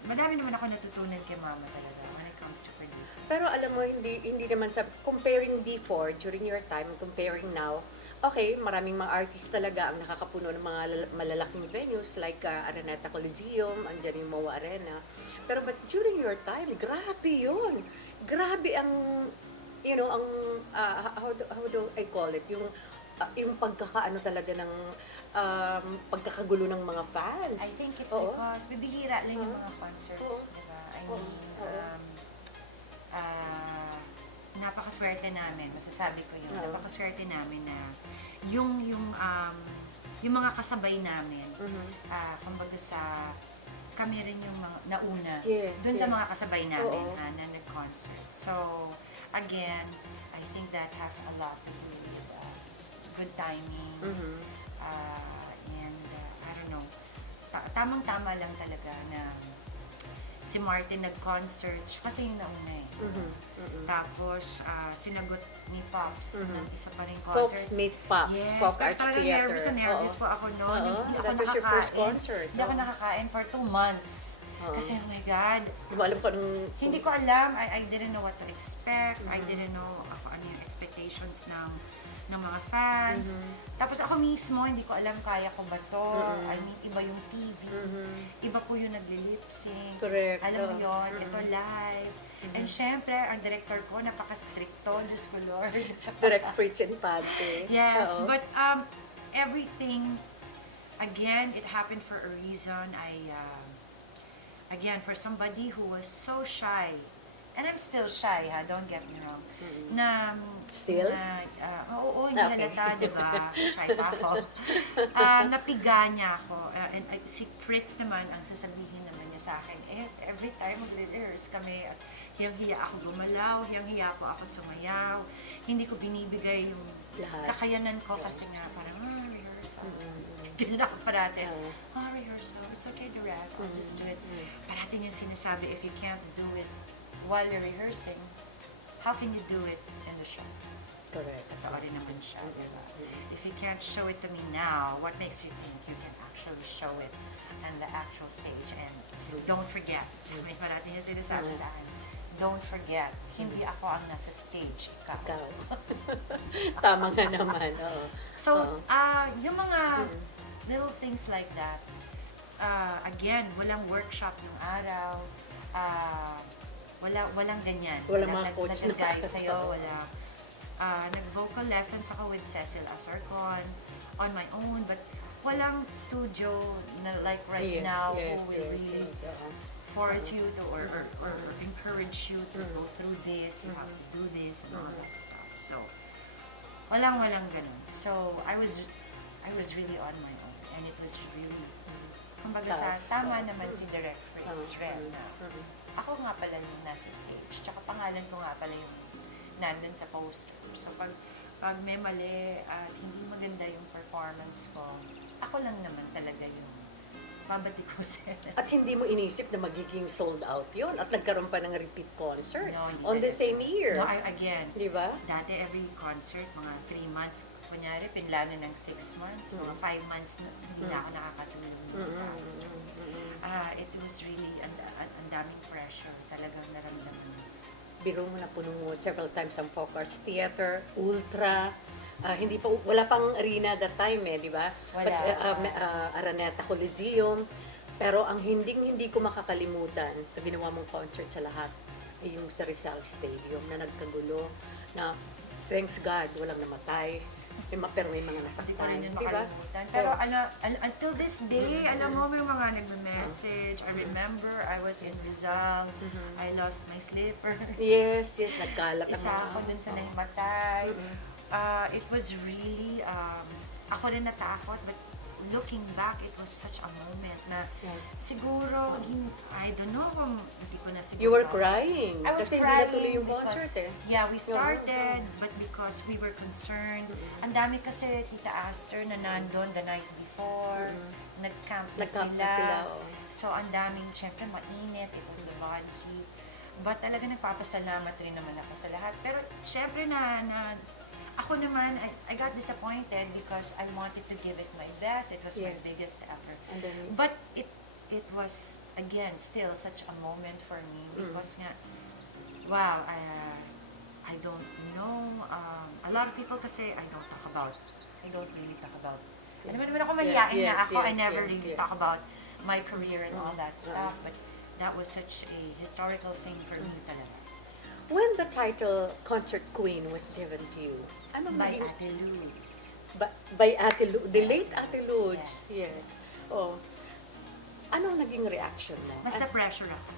madami naman ako natutunan kay mama talaga when it comes to producing. Pero alam mo, hindi naman comparing before, during your time, comparing now, okay, maraming mga artist talaga ang nakakapuno ng mga malalaking venues like Araneta Coliseum, andyan yung Moa Arena. Pero but during your time, grabe yun. Grabe ang, ang, how do I call it? Yung pagkakaano talaga ng, pagkakagulo ng mga fans. I think it's Oo. because bibihira lang yung Oo. mga concerts, Oo. diba? I Oo. mean, Oo. napakaswerte namin, masasabi ko yun, Oo. napakaswerte namin na yung mga kasabay namin, kumbaga kami rin yung mga nauna Yes, dun sa yes. mga kasabay namin Oo. na nag-concert. So, again, I think that has a lot to do with good timing, and I don't know, tamang-tama lang talaga na si Martin nag-concert, siya kasi yung nauna eh. Tapos, sinagot ni Pops ng isa pa rin concert. Folks meet Pops, Yes, Pop pero Arts talagang Theater. nervous na nervous po ako noon. Oo, Hindi ako that was your first nakakain. concert. Hindi ako nakakain for 2 months. Oo. Kasi, oh my God, Hindi mo alam kung anong... hindi ko alam. I didn't know what to expect. I didn't know ano yung expectations ng mga fans. Tapos ako mismo, hindi ko alam kaya ko ba to. I mean, iba yung TV. Iba po yung nagli-lip sync. Correct. Alam mo yun, ito live. And syempre, ang director ko, napaka-stricto. Diyos ko, Lord. Direct Fritz and Pante. Yes, Oo. but everything, again, it happened for a reason. Again, for somebody who was so shy, and I'm still shy, ha, don't get me wrong, na, Still? Oo, hindi Okay. halata, diba? Shy pa ako. Napiga niya ako. And si Fritz naman, ang sasabihin naman niya sa akin, every time mag-rehearse kami, hiyang-hiya ako gumalaw, hiyang-hiya po ako sumayaw, hindi ko binibigay yung Lahat. kakayanan ko kasi nga parang, rehearsal. Ganyan ako parate. Rehearsal, it's okay, direct, I'll just do it. Parate niya sinasabi, if you can't do it while you're rehearsing, how can you do it in the show? Correct. Totoo rin naman siya, diba? If you can't show it to me now, what makes you think you can actually show it on the actual stage? And don't forget, may parati niya sinasabi sa akin, don't forget, hindi ako ang nasa stage, ikaw. Ikaw. Tama nga naman. Oo. So, yung mga little things like that, again, walang workshop ng araw, walang ganyan. Walang mga coach na. Nag-guide sa'yo, wala. Nag-vocal lessons ako with Cecil Asarcon on my own, but walang studio, like right now, who will really force you to, or encourage you to go through this, you have to do this, and all that stuff. So, walang ganun. So, I was really on my own, and it was really, kumbaga tama naman si Direct Fritz Red na ako nga pala yung nasa stage, tsaka pangalan ko nga pala yung nandun sa poster. So, pag may mali at hindi maganda yung performance ko, ako lang naman talaga yung babatikusin. At hindi mo inisip na magiging sold out yun at nagkaroon pa ng repeat concert No, hindi on the talaga. same year. No, again, Di ba? dati every concert, mga 3 months, kunyari, pinlano ng 6 months, mga 5 months, hindi na ako nakakatulog ng past. It was really, ang daming pressure, talagang naramdaman mo. Biro mo na puno mo several times ang Folk Arts Theater, Ultra, wala pang arena that time di ba? Wala. Araneta Coliseum. Pero ang hindi ko makakalimutan sa ginawa mong concert sa lahat ay yung sa Rizal Stadium na nagkagulo na thanks God, walang namatay. Pero may mga Hindi ko nasaktan, rin yun di ba? makalimutan. Pero until this day, alam mo, may mga nagme-message. I remember, I was in Rizal. I lost my slippers. Yes, nagkalat ang Isa ako dun sa nahimatay. It was really, ako rin natakot, but looking back, it was such a moment na siguro, I don't know kung hindi ko na siguro. You were crying. I was kasi crying hindi natuloy yung because, concert yeah, we started, but because we were concerned, ang dami kasi Tita Aster na nandun the night before, nag-camp na sila. So, ang daming, syempre, mainit, it was the body heat. But talaga nagpapasalamat rin naman ako sa lahat. Pero, syempre ako naman, I got disappointed because I wanted to give it my best. It was my biggest effort. But it was, again, still such a moment for me because nga, wow, I don't know. A lot of people kasi, I don't talk about I don't really talk about, ano naman ako mahihain Yes, na ako, I yes, never yes, really yes. talk about my career and all that stuff, but that was such a historical thing for me talaga. When the title Concert Queen was given to you, ano By naging... Ate Luz. By Ate the late Ate Luz, Luz. yes, Yes. Oh. Anong naging reaction mo? Mas na-pressure ako.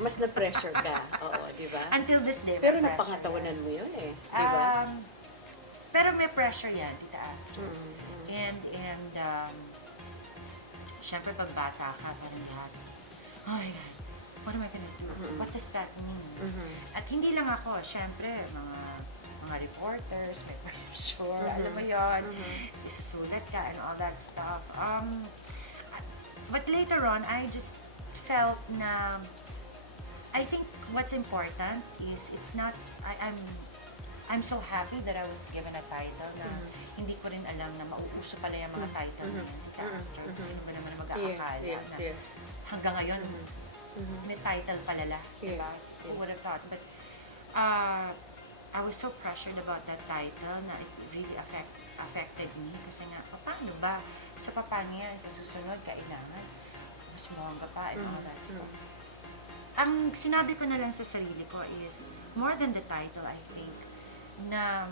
Mas na-pressure ka. Oo, di ba? Until this day, Pero may pressure napangatawanan yan. mo yun eh. Di ba? Pero may pressure yan, Tita Aster. Mm-hmm. And syempre pag bata ka, parang lahat, oh my God, what am I gonna do? What does that mean? At hindi lang ako, syempre, mga reporters, may pressure, alam mo yun, isusulat ka and all that stuff. But later on, I just felt na, I think what's important is it's not, I'm so happy that I was given a title na hindi ko rin alam na mauuso pala yung mga title na yun. Sino ba naman mag-aakala na hanggang ngayon may title palala, diba? Who would have thought? But I was so pressured about that title na it really affected me kasi nga, paano ba? Sa paano yan, sa susunod, kailangan mas bongga pa and all that stuff. Ang sinabi ko na lang sa sarili ko is, more than the title, I think, na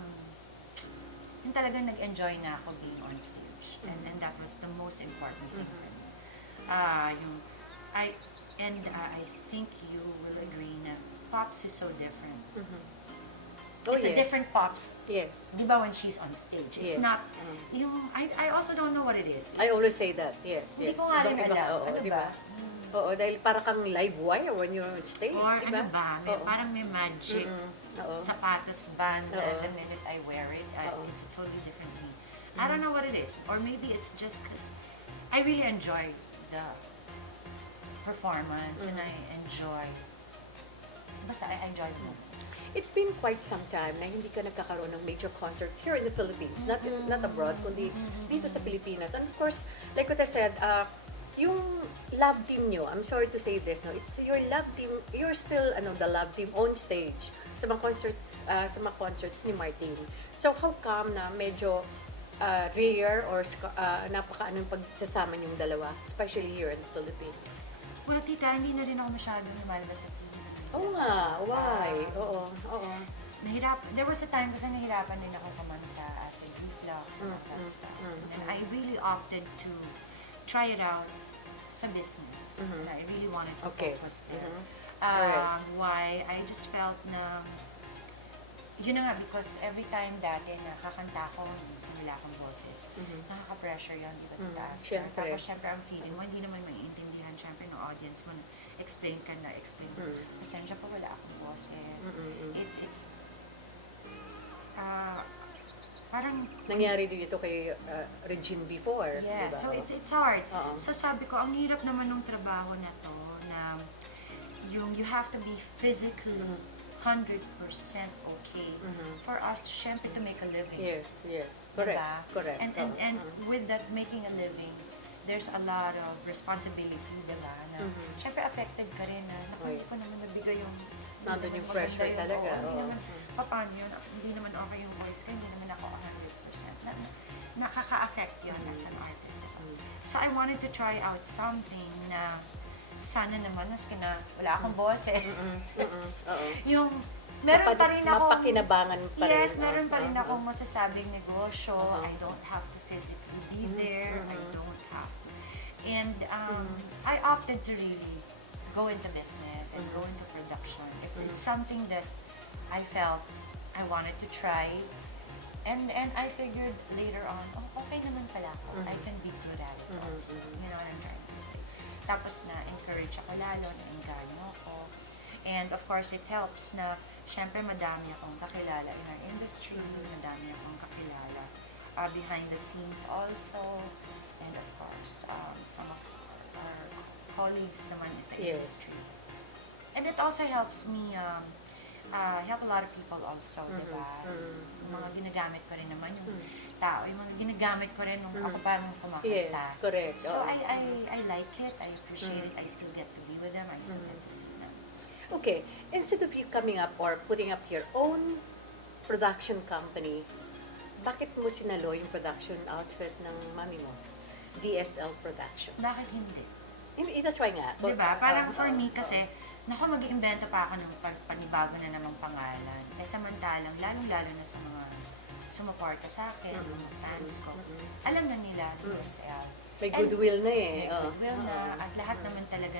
yung talagang nag-enjoy na ako being on stage. And that was the most important thing for me. I think you will agree na Pops is so different. It's a different Pops. Yes. Di ba when she's on stage? It's not, yung, I also don't know what it is. I always say that. Yes. Hindi yes. ko nga rin Ibang-iba, alam. oo, Ano di ba? Oo, dahil parang kang live wire when you're on stage. Or di ba? ano ba? Parang may magic. Oo. Sapatos band, Oo. the minute I wear it, Oo. it's a totally different me. I don't know what it is. Or maybe it's just because I really enjoy the performance and I enjoy, basta I enjoy the moment. It's been quite some time na hindi ka nagkakaroon ng major concerts here in the Philippines, not abroad, kundi dito sa Pilipinas. And of course, like what I said, yung love team nyo, I'm sorry to say this, no, it's your love team, you're still the love team on stage sa mga concerts ni Martin. So how come na medyo rare or napaka-anong pagsasama yung dalawa, especially here in the Philippines? Well, tita, hindi na rin ako masyadong lumalabas sa TV. Oo nga, why? Oo. There was a time kasi nahirapan din ako kumanta as a reflux and all that stuff. And I really opted to try it out sa business. And I really wanted to focus there. Why? I just felt na, yun na nga, because every time dati nakakanta ko, minsan wala akong boses, nakaka-pressure yun, di ba, tita? Siyempre. Tapos syempre ang feeling mo, hindi naman maiintindihan syempre ng audience mo, explain ka na, explain mo. Pasensya po, wala akong boses. It's parang Nangyari dito kay Regine before. yeah, diba? so it's hard. Oo. So sabi ko, ang hirap naman ng trabaho na to, na yung you have to be physically 100% okay for us, syempre, to make a living. Yes, yes. Correct, Diba? correct. And with that making a living, there's a lot of responsibility, diba? Na, syempre, affected ka rin na, naku, hindi ko naman nabigay yung, Nandun hindi yung naman pressure maganda talaga, hindi oo. naman, paano yun, hindi naman okay yung voice ko, hindi naman ako 100%. Nakaka-affect yun as an artist. So, I wanted to try out something na, sana naman, maski na wala akong boses. Yung, meron pa rin ako, mapakinabangan pa rin. yes, meron pa rin akong masasabing negosyo. I don't have to physically be there. I don't have to. And I opted to really go into business and go into production. It's something that I felt I wanted to try. And I figured later on, oh, okay naman pala ako. I can be good at it also. You know what I'm trying to say. Tapos na-encourage ako lalo, na-engganyo ako. And of course, it helps na, syempre, madami akong kakilala in our industry, madami akong kakilala behind the scenes also. And of course, some of our colleagues naman sa industry. And it also helps me help a lot of people also, diba? Yung mga ginagamit ko rin naman yung tao, yung mga ginagamit ko rin nung ako parang kumakanta. Yes, correct. So I like it, I appreciate it, I still get to be with them, I still get to see them. Okay, instead of you coming up or putting up your own production company, bakit mo sinalo yung production outfit ng mami mo? DSL Production. Bakit hindi? That's why nga. Diba? Parang for me kasi, naku, mag-iimbento pa ako ng panibago na namang pangalan. Eh, samantalang, lalong-lalo na sa mga sumuporta sa akin, mga fans ko. Alam na nila, DSL. May goodwill na eh. May goodwill na, at lahat naman talaga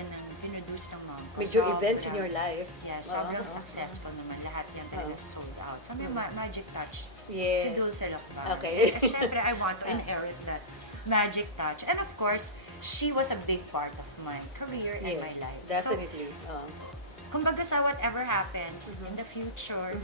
ng pinuduce ng mom ko. Major events in your life. Yeah, sobrang successful naman. Lahat yan talaga sold out. So may magic touch. Yes. Si Dulce Lokban. Okay. At syempre, I want to inherit that magic touch. And of course, she was a big part of my career and my life. Definitely. So, kumbaga sa whatever happens in the future,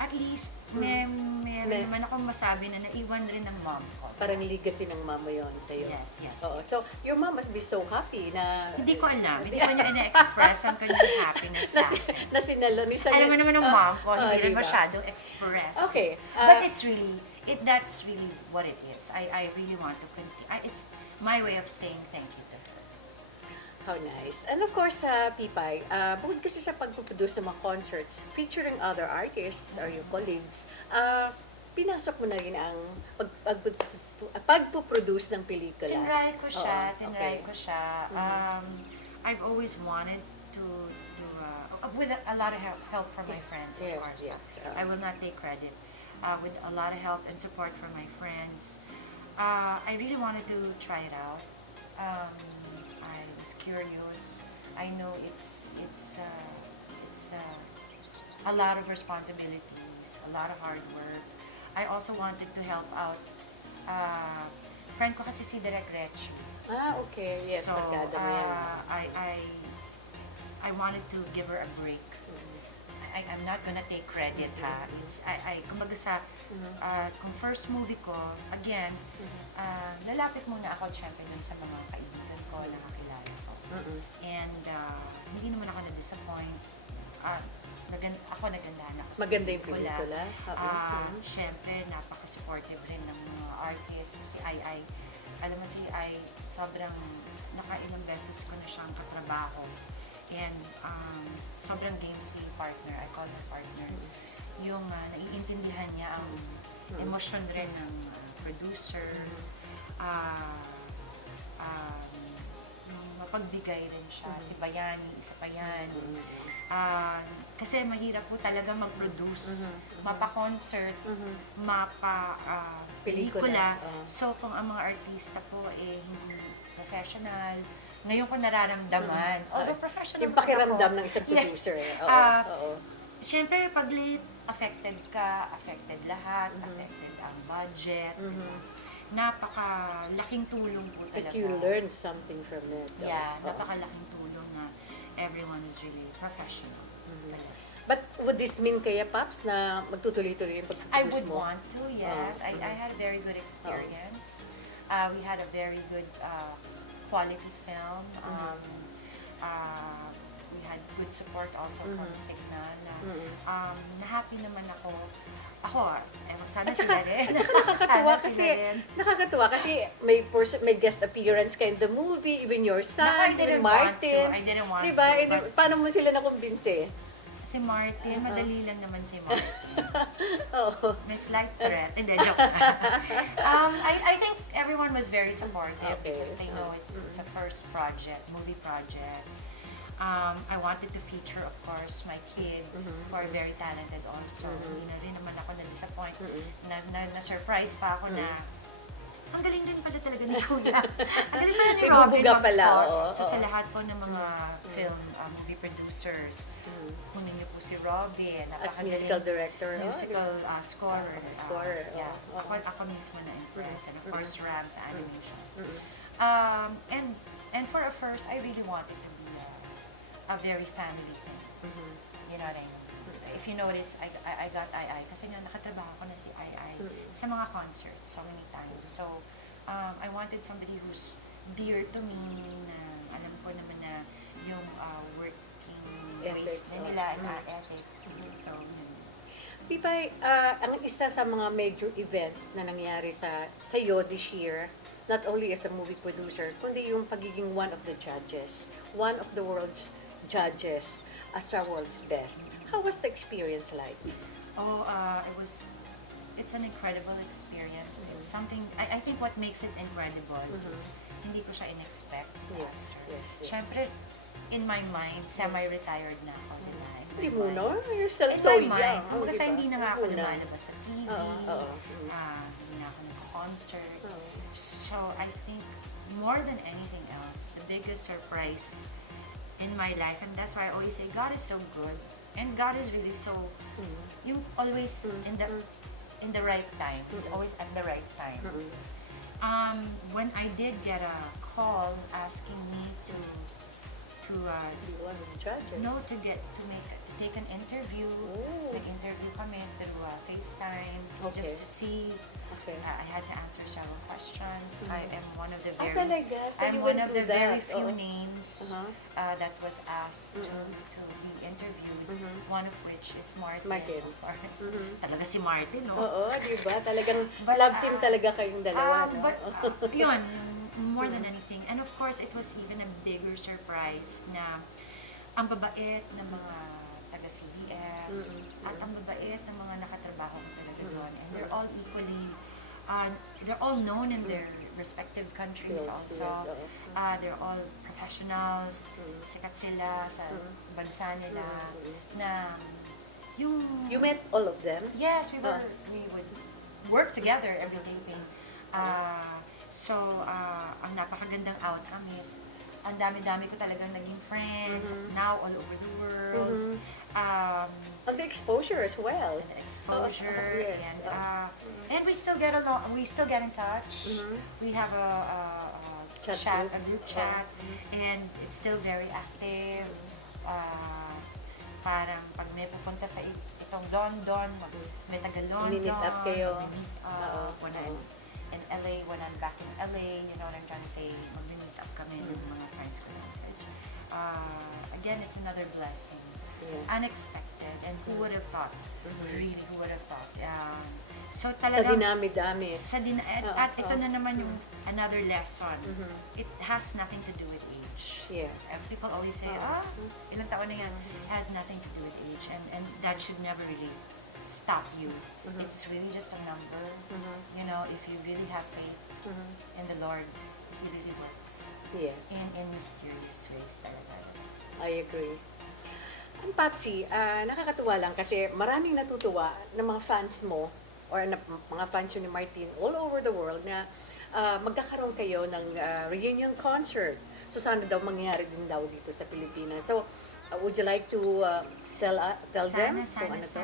at least meron naman akong masabi na naiwan rin ng mom ko. Parang legacy ng mama yon sa'yo. Yes, yes. Oo. So, your mom must be so happy na... Hindi ko alam. Hindi ko niya ina-express ang kanyang happiness sa akin. na sinalo ni Sabi. Alam mo naman ng mom ko, hindi rin diba? masyadong express. Okay. But it's really, that's really what it is. I really want to continue. It's my way of saying thank you to her. How nice. And of course, Pipay, bukod kasi sa pagpuproduce ng mga concerts featuring other artists or your colleagues, pinasok mo na rin ang pagpuproduce ng pelikula. Tinry ko siya. Okay. I've always wanted to with a lot of help from my friends, of course. Yes. I will not take credit. With a lot of help and support from my friends, I really wanted to try it out. I was curious. I know it's a lot of responsibilities, a lot of hard work. I also wanted to help out. Friend ko kasi si Direk Rechi. Okay. Yes, So, barkada mo yan. I wanted to give her a break. I'm not gonna take credit, ha. Kumbaga sa, kung first movie ko, again, lalapit muna ako, syempre, dun sa mga kaibigan ko, nakakilala ko. And, hindi naman ako na-disappoint. Ako nagandahan ako sa Maganda yung pelikula. Syempre, napaka-supportive rin ng mga artists. Si Ai, alam mo si Ai, sobrang nakailang beses ko na siyang katrabaho. And sobrang game si partner, I call her partner. Yung naiintindihan niya ang emosyon rin ng producer. Yung mapagbigay rin siya. Si Bayani, isa pa yan. Kasi mahirap po talaga mag-produce, mapa-concert, mapa-pelikula. So kung ang mga artista po hindi professional, ngayon ko nararamdaman. Although professional yung pakiramdam ng isang producer. Yes. Siyempre, pag late, affected ka, affected lahat, affected ang budget. Napakalaking tulong po talaga. But you learn something from it. Yeah, napakalaking tulong na everyone is really professional. But would this mean kaya, Pops, na magtutuloy-tuloy yung pag-produce mo? I would want to, yes. I had a very good experience. We had a very good quality film. We had good support also from Signal. Na-happy naman ako. Sana sila rin. At saka nakakatuwa kasi may guest appearance ka in the movie, even your son, si Martin. I didn't want diba? to. Paano mo sila nakumbinse? Si Martin, madali lang naman si Martin. May slight threat. Hindi, joke. I think everyone was very supportive because they know it's a first project, movie project. I wanted to feature, of course, my kids who are very talented also. Hindi na rin naman ako na-disappoint. Na-surprise pa ako na ang galing din pala talaga ni Kuya. Ang galing pala ni Robin Mag-Scott. So sa lahat po ng mga film, movie producers, kunin niyo po si Robin. As musical director. Musical scorer. Yeah. Ako mismo na-impress. And of course, Ram sa animation. And for a first, I really wanted to be a very family thing. You know what I mean? If you notice, I got Ai kasi nga nakatrabaho ko na si Ai sa mga concerts so many times. So, I wanted somebody who's dear to me na alam ko naman na yung working ways na nila and ethics. So, Pipay, ang isa sa mga major events na nangyari sa'yo this year, not only as a movie producer, kundi yung pagiging one of the judges, one of the world's judges as our world's best. How was the experience like? It was it's an incredible experience. It's something, I think what makes it incredible is hindi ko siya in-expect. Yes, Aster. yes, yes. Syempre, in my mind, semi-retired na ako, di ba? In Hindi my mo, mind. no? You're still In so my mind, young. kumbaga sa diba? hindi na nga ako Una. lumalabas sa TV, Oo. hindi na ako nag-concert. Oo. So, I think, more than anything else, the biggest surprise in my life, and that's why I always say, God is so good, and God is really so, yung always in the right time. He's always at the right time. When I did get a call asking me to You want to judges? no, to take an interview. Oh. Nag-interview kami through FaceTime, Okay. just to see. Okay. I had to answer several questions. I am one of the Ah, very, talaga? So I'm you one went of the through very that. few Oo. names that was asked to be interviewed. One of which is Martin. Martin. Of course. Talaga si Martin, no? Oo, di ba? Talagang But, love team talaga kayong dalawa, no? But, yun, more than anything. And of course, it was even a bigger surprise na ang babait ng mga taga-CBS at ang babait ng mga nakatrabaho ko talaga doon. And they're all equally, they're all known in their respective countries Yes, also. yes, oo. They're all professionals, sikat sila sa bansa nila, na yung... You met all of them? Yes, we would work together every day. So, ang napakagandang outcome is, ang dami-dami ko talagang naging friends, now all over the world. And the exposure as well. And exposure, Yes. and we still get along, we still get in touch. We have a group chat, and it's still very active. Parang pag may pupunta sa itong London, may taga-London, Meet up kayo. meet up, when I'm in LA, when I'm back in LA, you know what I'm trying to say, mag-meet up kami ng mga friends ko lang. So it's, again, it's another blessing. Yes. Unexpected, and who would have thought? Really, who would have thought? So Sa talagang, dinami-dami. at ito na naman yung another lesson. It has nothing to do with age. Yes. People always say, ilang taon na yan. It has nothing to do with age, and that should never really stop you. It's really just a number. You know, if you really have faith in the Lord, He really works Yes. in mysterious ways talaga. I agree. Ang Popsi, nakakatuwa lang kasi maraming natutuwa ng mga fans mo or mga fans yun ni Martin all over the world na magkakaroon kayo ng reunion concert. So sana daw mangyayari din daw dito sa Pilipinas. So would you like to tell them kung ano to?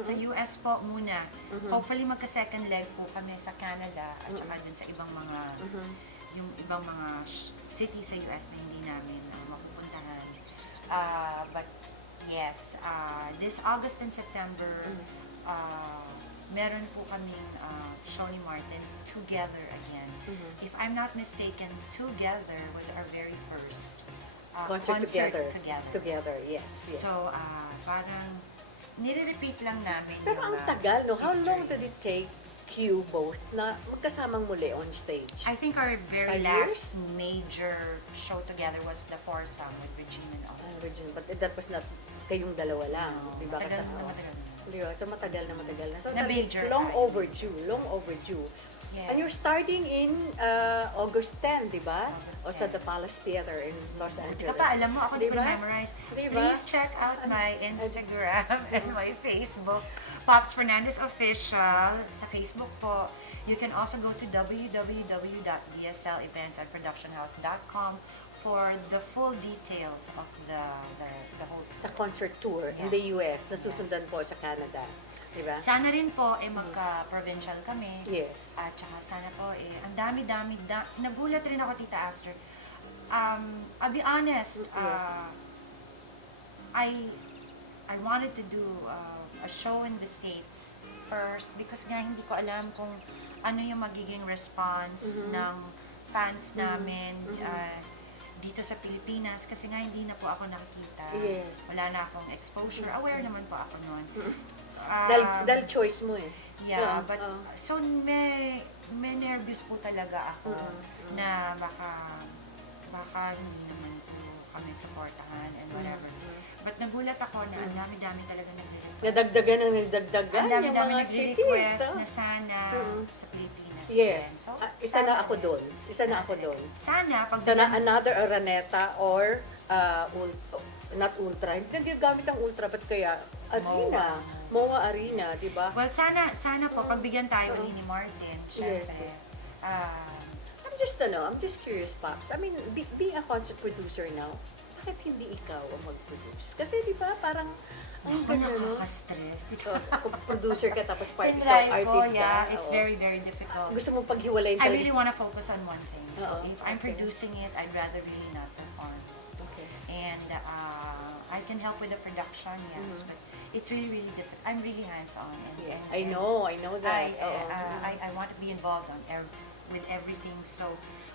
Sa US po muna. Hopefully magka-second leg po kami sa Canada at saka dun sa ibang mga yung ibang mga city sa US na hindi namin mapupuntahan. But yes, this August and September, meron po kaming show ni Martin, Together again. If I'm not mistaken, Together was our very first Concert together. together. Yes. Yes. So, parang nire-repeat lang namin Pero yung, ang tagal, no? How history. long did it take you both na magkasamang muli on stage? I think our very 5 last major show together was the foursome with Regina and all. Regina, but that was not kayong dalawa lang, di ba? Matagal Kasama- na matagal na. Di ba? So matagal na. So Na that it's major, long right? overdue. Yes. And you're starting in August 10, di ba? August O sa 10. The Palace Theater in Los Di Angeles. ka pa, alam mo, ako di ko Diba? na-memorize. Diba? Please check out my Instagram and my Facebook, Pops Fernandez Official. Sa Facebook po, you can also go to www.bsleventsandproductionhouse.com for the full details of the whole tour. The concert tour in Yeah. the US na susundan po sa Canada. Di ba? Sana rin po, magka-provincial kami. Yes. At saka sana po, ang dami-dami, nagulat rin ako, Tita Aster. I'll be honest, I wanted to do a show in the States first because nga hindi ko alam kung ano yung magiging response ng fans namin dito sa Pilipinas kasi nga hindi na po ako nakikita. Yes. Wala na akong exposure. Aware naman po ako noon. Dahil choice mo eh. Yeah, but so may nervous po talaga ako na baka hindi naman po kami supportahan and whatever. But nagulat ako na ang dami-dami talaga nagre-request. Nadagdagan ang nagdagdagan Ang yung dami-dami mga nagre-request cities. na sana sa Pilipinas Yes. din. So, Isa na ako doon. Isa na ako doon. Sana, pag Sana another Araneta or not Ultra. Hindi nagagamit ang Ultra, but kaya Arena. MOA Arena, di ba? well, sana po, pagbigyan tayo ulit ni Martin, syempre. Yes. Ah, I'm just curious, Pops. I mean, being a concert producer now, bakit hindi ikaw ang mag-produce? Kasi di ba, parang, ang ako ganda, no? nakaka-stress. Kung producer ka tapos part In ikaw, life ko, artist ka. yeah, it's oo. very, very difficult. Gusto mo paghiwalayin I talaga. really want to focus on one thing. So, Oo, if I'm okay. producing it, I'd rather really not perform. Okay. And I can help with the production, yes, but it's really, really difficult. I'm really hands-on. And, Yes, and, I know that. Oo. I want to be involved with everything. So,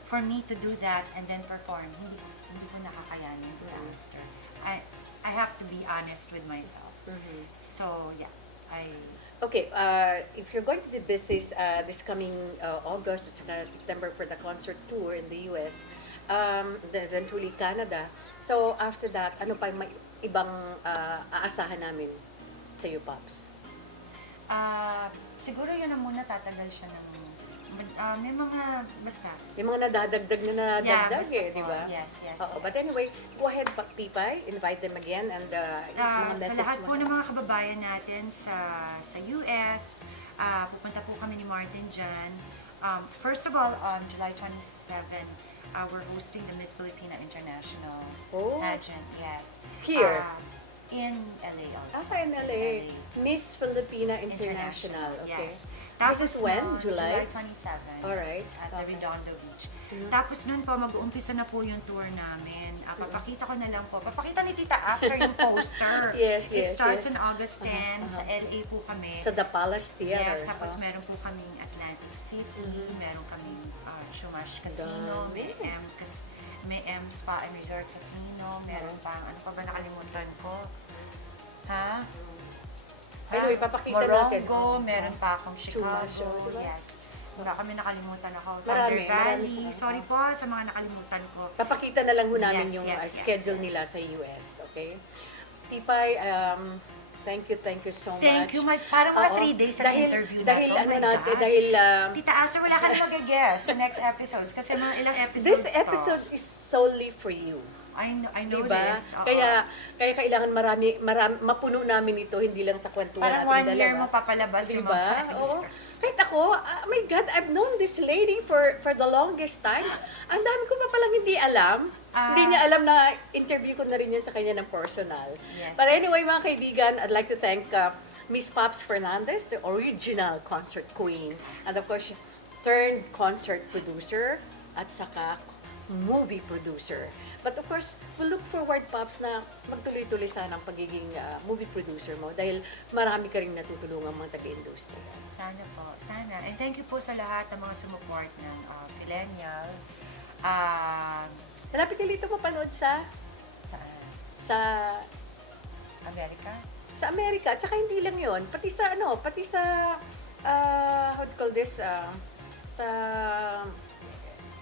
for me to do that and then perform, hindi ko nakakayanin to Aster. I have to be honest with myself. So, yeah, Okay, if you're going to be busy this coming August at September for the concert tour in the US, then eventually Canada. So after that, ano pa yung may ibang aasahan namin sa iyo, Pops? siguro yun na muna, tatagal siya ng may mga, basta. Yung mga nadadagdag na nadagdag basta eh, po. di ba? Yes, yes. Oo, but anyway, go ahead, Pipay, invite them again and mga Sa message lahat mo. po ng mga kababayan natin sa US, pupunta po kami ni Martin dyan. First of all, on July 27, we're hosting the Miss Filipina International pageant. Yes. Here? In LA also. In LA. Miss Filipina International. Okay. Yes. This is when? July July? 27. Alright. At the Redondo Beach. Tapos nun po, mag-uumpisa na po yung tour namin. Papakita ko na lang po. Papakita ni Tita Aster yung poster. Yes, It yes, starts yes. on August 10. Sa LA po kami. Sa The Palace Theater. Yes, tapos meron po kaming Atlantic City, meron kaming Shumash Casino, may M Spa and Resort Casino, meron pang, ano pa ba nakalimutan ko? Ha? Anyway, papakita natin. Morongo, meron pa akong Chicago, Chumasho, diba? yes. Wala kami nakalimutan ako. Marami, Thunder Valley, marami. sorry po sa mga nakalimutan ko. Papakita na lang ho namin Yes, yung yes, schedule yes. nila sa US, okay? Pipay, thank you so much. Thank you, parang mga Oo. 3 days ang interview na dahil to. ano My natin, God. dahil Tita Aster, wala ka na mag-guess sa next episodes kasi mga ilang episodes this episode is solely for you. I know Diba? this. Oo. Kaya kailangan marami, mapuno namin ito, hindi lang sa kwentuhan Parang natin 1 year dalawa. mo papalabas yung Diba? mga Oo. episodes. Kahit ako, oh my God, I've known this lady for the longest time. Ang dami ko pa palang hindi alam. Hindi niya alam na interview ko na rin yun sa kanya ng personal. Yes. But anyway, mga kaibigan, I'd like to thank Miss Pops Fernandez, the original concert queen. And of course, turned concert producer at saka movie producer. But of course, we'll look forward, Pops, na magtuloy-tuloy sana ang pagiging movie producer mo dahil marami ka rin natutulungan mga taga-industriya. Sana po, sana. And thank you po sa lahat ng mga sumuport ng Millennial. Malapit ka dito mapanood sa America? Sa Amerika. Tsaka hindi lang yon, pati sa how do you call this, sa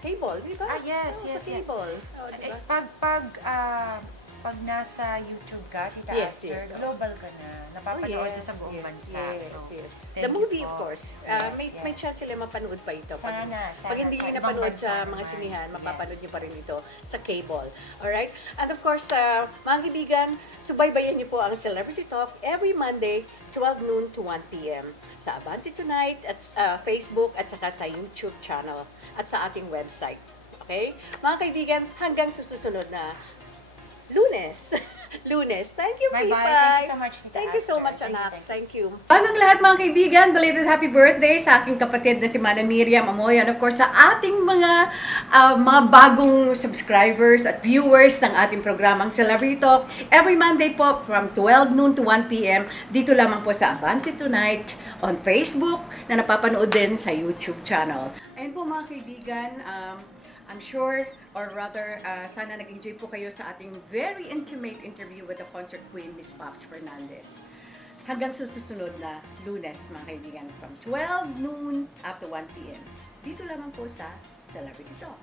cable, di ba? Yes, Sa yes. cable. Oh, di ba? Pag nasa YouTube ka, Tita Yes, Aster, yes, oo. global ka na. Napapanood na sa buong bansa. Yes, So, yes. thank The you movie, po. of course. Yes, May yes. chance sila mapanood pa ito. Sana. Pag hindi sa nyo ibang napanood bansa sa mga naman. sinihan, mapapanood Yes. nyo pa rin ito sa cable. Alright? And of course, mga kaibigan, subaybayan nyo po ang Celebrity Talk every Monday, 12 noon to 1 p.m. sa Abante Tonight, at Facebook, at saka sa YouTube channel, at sa ating website. Okay? Mga kaibigan, hanggang susunod na Lunes. Lunes. Thank you, Bye-bye. Pipay. Thank you so much, Tita Thank you so Aster. much, Thank you, anak. thank Thank you. Bagong lahat, mga kaibigan, belated happy birthday sa aking kapatid na si Mana Miriam Amoyo, and of course sa ating mga bagong subscribers at viewers ng ating programang Celebrity Talk every Monday po from 12 noon to 1 p.m. dito lamang po sa Abante Tonight on Facebook na napapanood din sa YouTube channel. Ayun po, mga kaibigan, I'm sure, or rather, sana nag-enjoy po kayo sa ating very intimate interview with the concert queen, Miss Pops Fernandez. Hanggang sa susunod na Lunes, mga kaibigan, from 12 noon up to 1 p.m. Dito lamang po sa Celebrity Talk.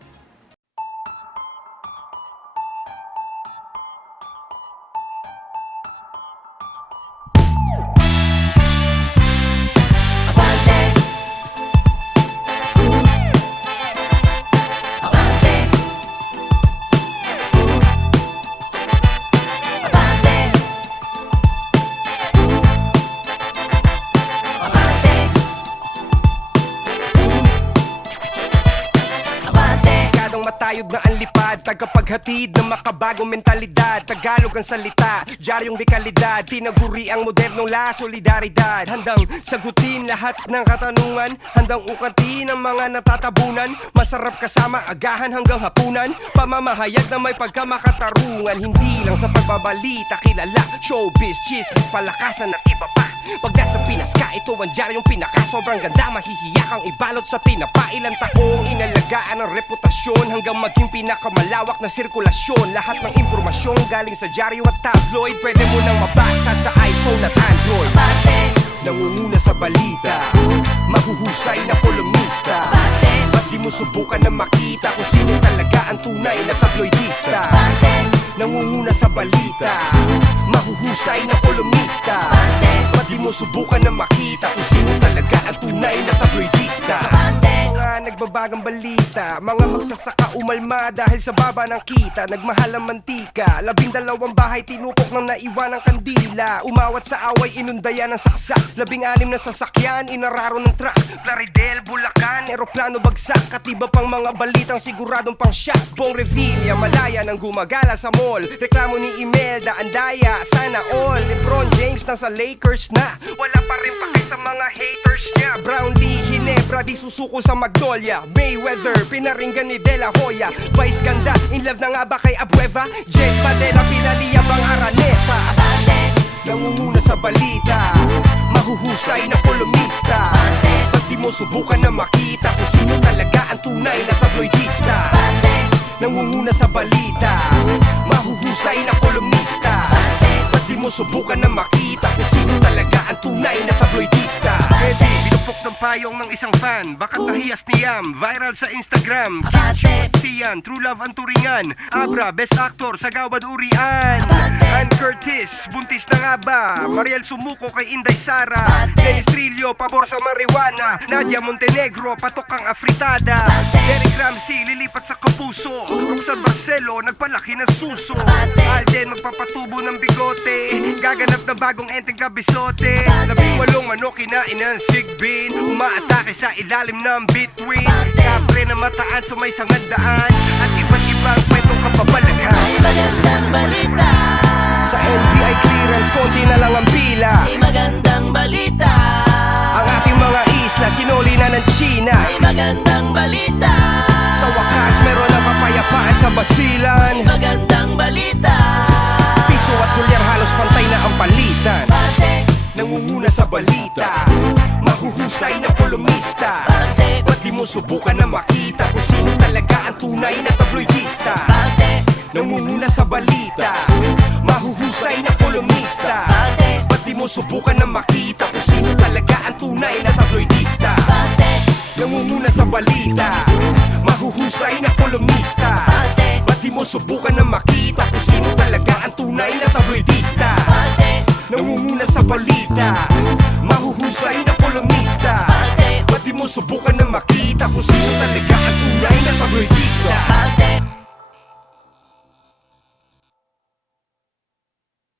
Maayog na ang lipad, tagapaghatid ng makabagong mentalidad. Tagalog ang salita, diyaryong dekalidad. Tinaguri ang modernong la solidaridad. Handang sagutin lahat ng katanungan, handang ukatin ang mga natatabunan. Masarap kasama agahan hanggang hapunan, pamamahayag na may pagkamakatarungan. Hindi lang sa pagbabalita kilala, showbiz, chismis, palakasan at iba pa. Pag nasa Pinas ka, ito ang diyaryong pinaka sobrang ganda. Mahihiyak ang ibalot sa tinapa. Ilang taong inalagaan ang reputasyon hanggang maging pinakamalawak na sirkulasyon. Lahat ng impormasyon galing sa diaryo at tabloid, pwede mo nang mabasa sa iPhone at Android. Abante, Nangunguna sa balita, mahuhusay na kolumnista. abante, Ba't di mo subukan na makita kung sino talaga ang tunay na tabloidista? abante, Nangunguna sa balita, mahuhusay na kolumnista. Ba't di mo subukan na makita kung sino talaga ang tunay na tabloidista? abante, Mga nagbabagang balita, mga magsasaka umalma dahil sa baba ng kita. Nagmahal ang mantika, 12 bahay tinupok ng naiwan ng kandila. Umawat sa away, inundayan ng saksak, 16 na sasakyan, inararo ng truck. Plaridel, Bulacan, eroplano bagsak, katiba pang mga balitang siguradong pang shock. Bong Revilla, Malaya nang gumagala sa mall. Reklamo ni Imelda, Andaya, sana all. Lebron James nasa Lakers na, wala pa rin pake sa mga haters niya. Brownlee, Ginebra, di susuko sa Magnolia. Mayweather, pinaringgan ni De La Hoya. Vice ganda, in love na nga ba kay Abueva? Jet Padela, pinaliyab ang Araneta. abante, Nangunguna sa balita, mahuhusay na kolumnista. Ba't di mo subukan na makita kung sino talaga ang tunay na tabloidista? Nangunguna sa balita, mahuhusay na kolumnista. Ba't di mo subukan na makita kung sino talaga ang tunay na tabloidista? Eddie, binupok ng payong ng isang fan, bakit nahiyas niyam, viral sa Instagram. Kitchu at Sian, true love ang turingan. Abra, best actor sa Gawad Urian. Ann Curtis, buntis na nga ba? Mariel Sumuko kay Inday Sara. Dennis Trillo, pabor sa marijuana. Nadia Montenegro, patok ang afritada. Derek Ramsey, lilipat sa Kapuso. Roxanne Barcelo, nagpalaki ng suso. Alden, magpapatubo ng bigote. Gaganap na bagong enteng kabisote. 18 manok kinain ng sigbin. Umaatake sa ilalim ng between. Kapre na mataan sa may sangandaan. At iba't ibang kwentong kapabalaghan. may magandang balita, Sa NBI clearance, konti na lang ang pila. may magandang balita, Ang ating mga isla, sinuli na ng China. may magandang balita, Sa wakas, meron ng kapayapaan sa Basilan. may magandang balita, Piso at dolyar halos pantay na ang palitan. abante, Nangunguna sa balita, mahuhusay na kolumnista. abante, Ba't di mo subukan na makita kung sino talaga ang tunay na tabloidista? abante, Nangunguna sa balita, mahuhusay na kolumnista. abante, Ba't di mo subukan na makita kung sino talaga ang tunay na tabloidista? abante, Nangunguna sa balita, mahuhusay na kolumnista. abante, Ba't di mo subukan na makita kung sino talaga ang tunay na tabloidista? abante, Nangunguna sa balita, mahuhusay na kolumnista. Ba't di mo subukan na makita kung sino talaga ang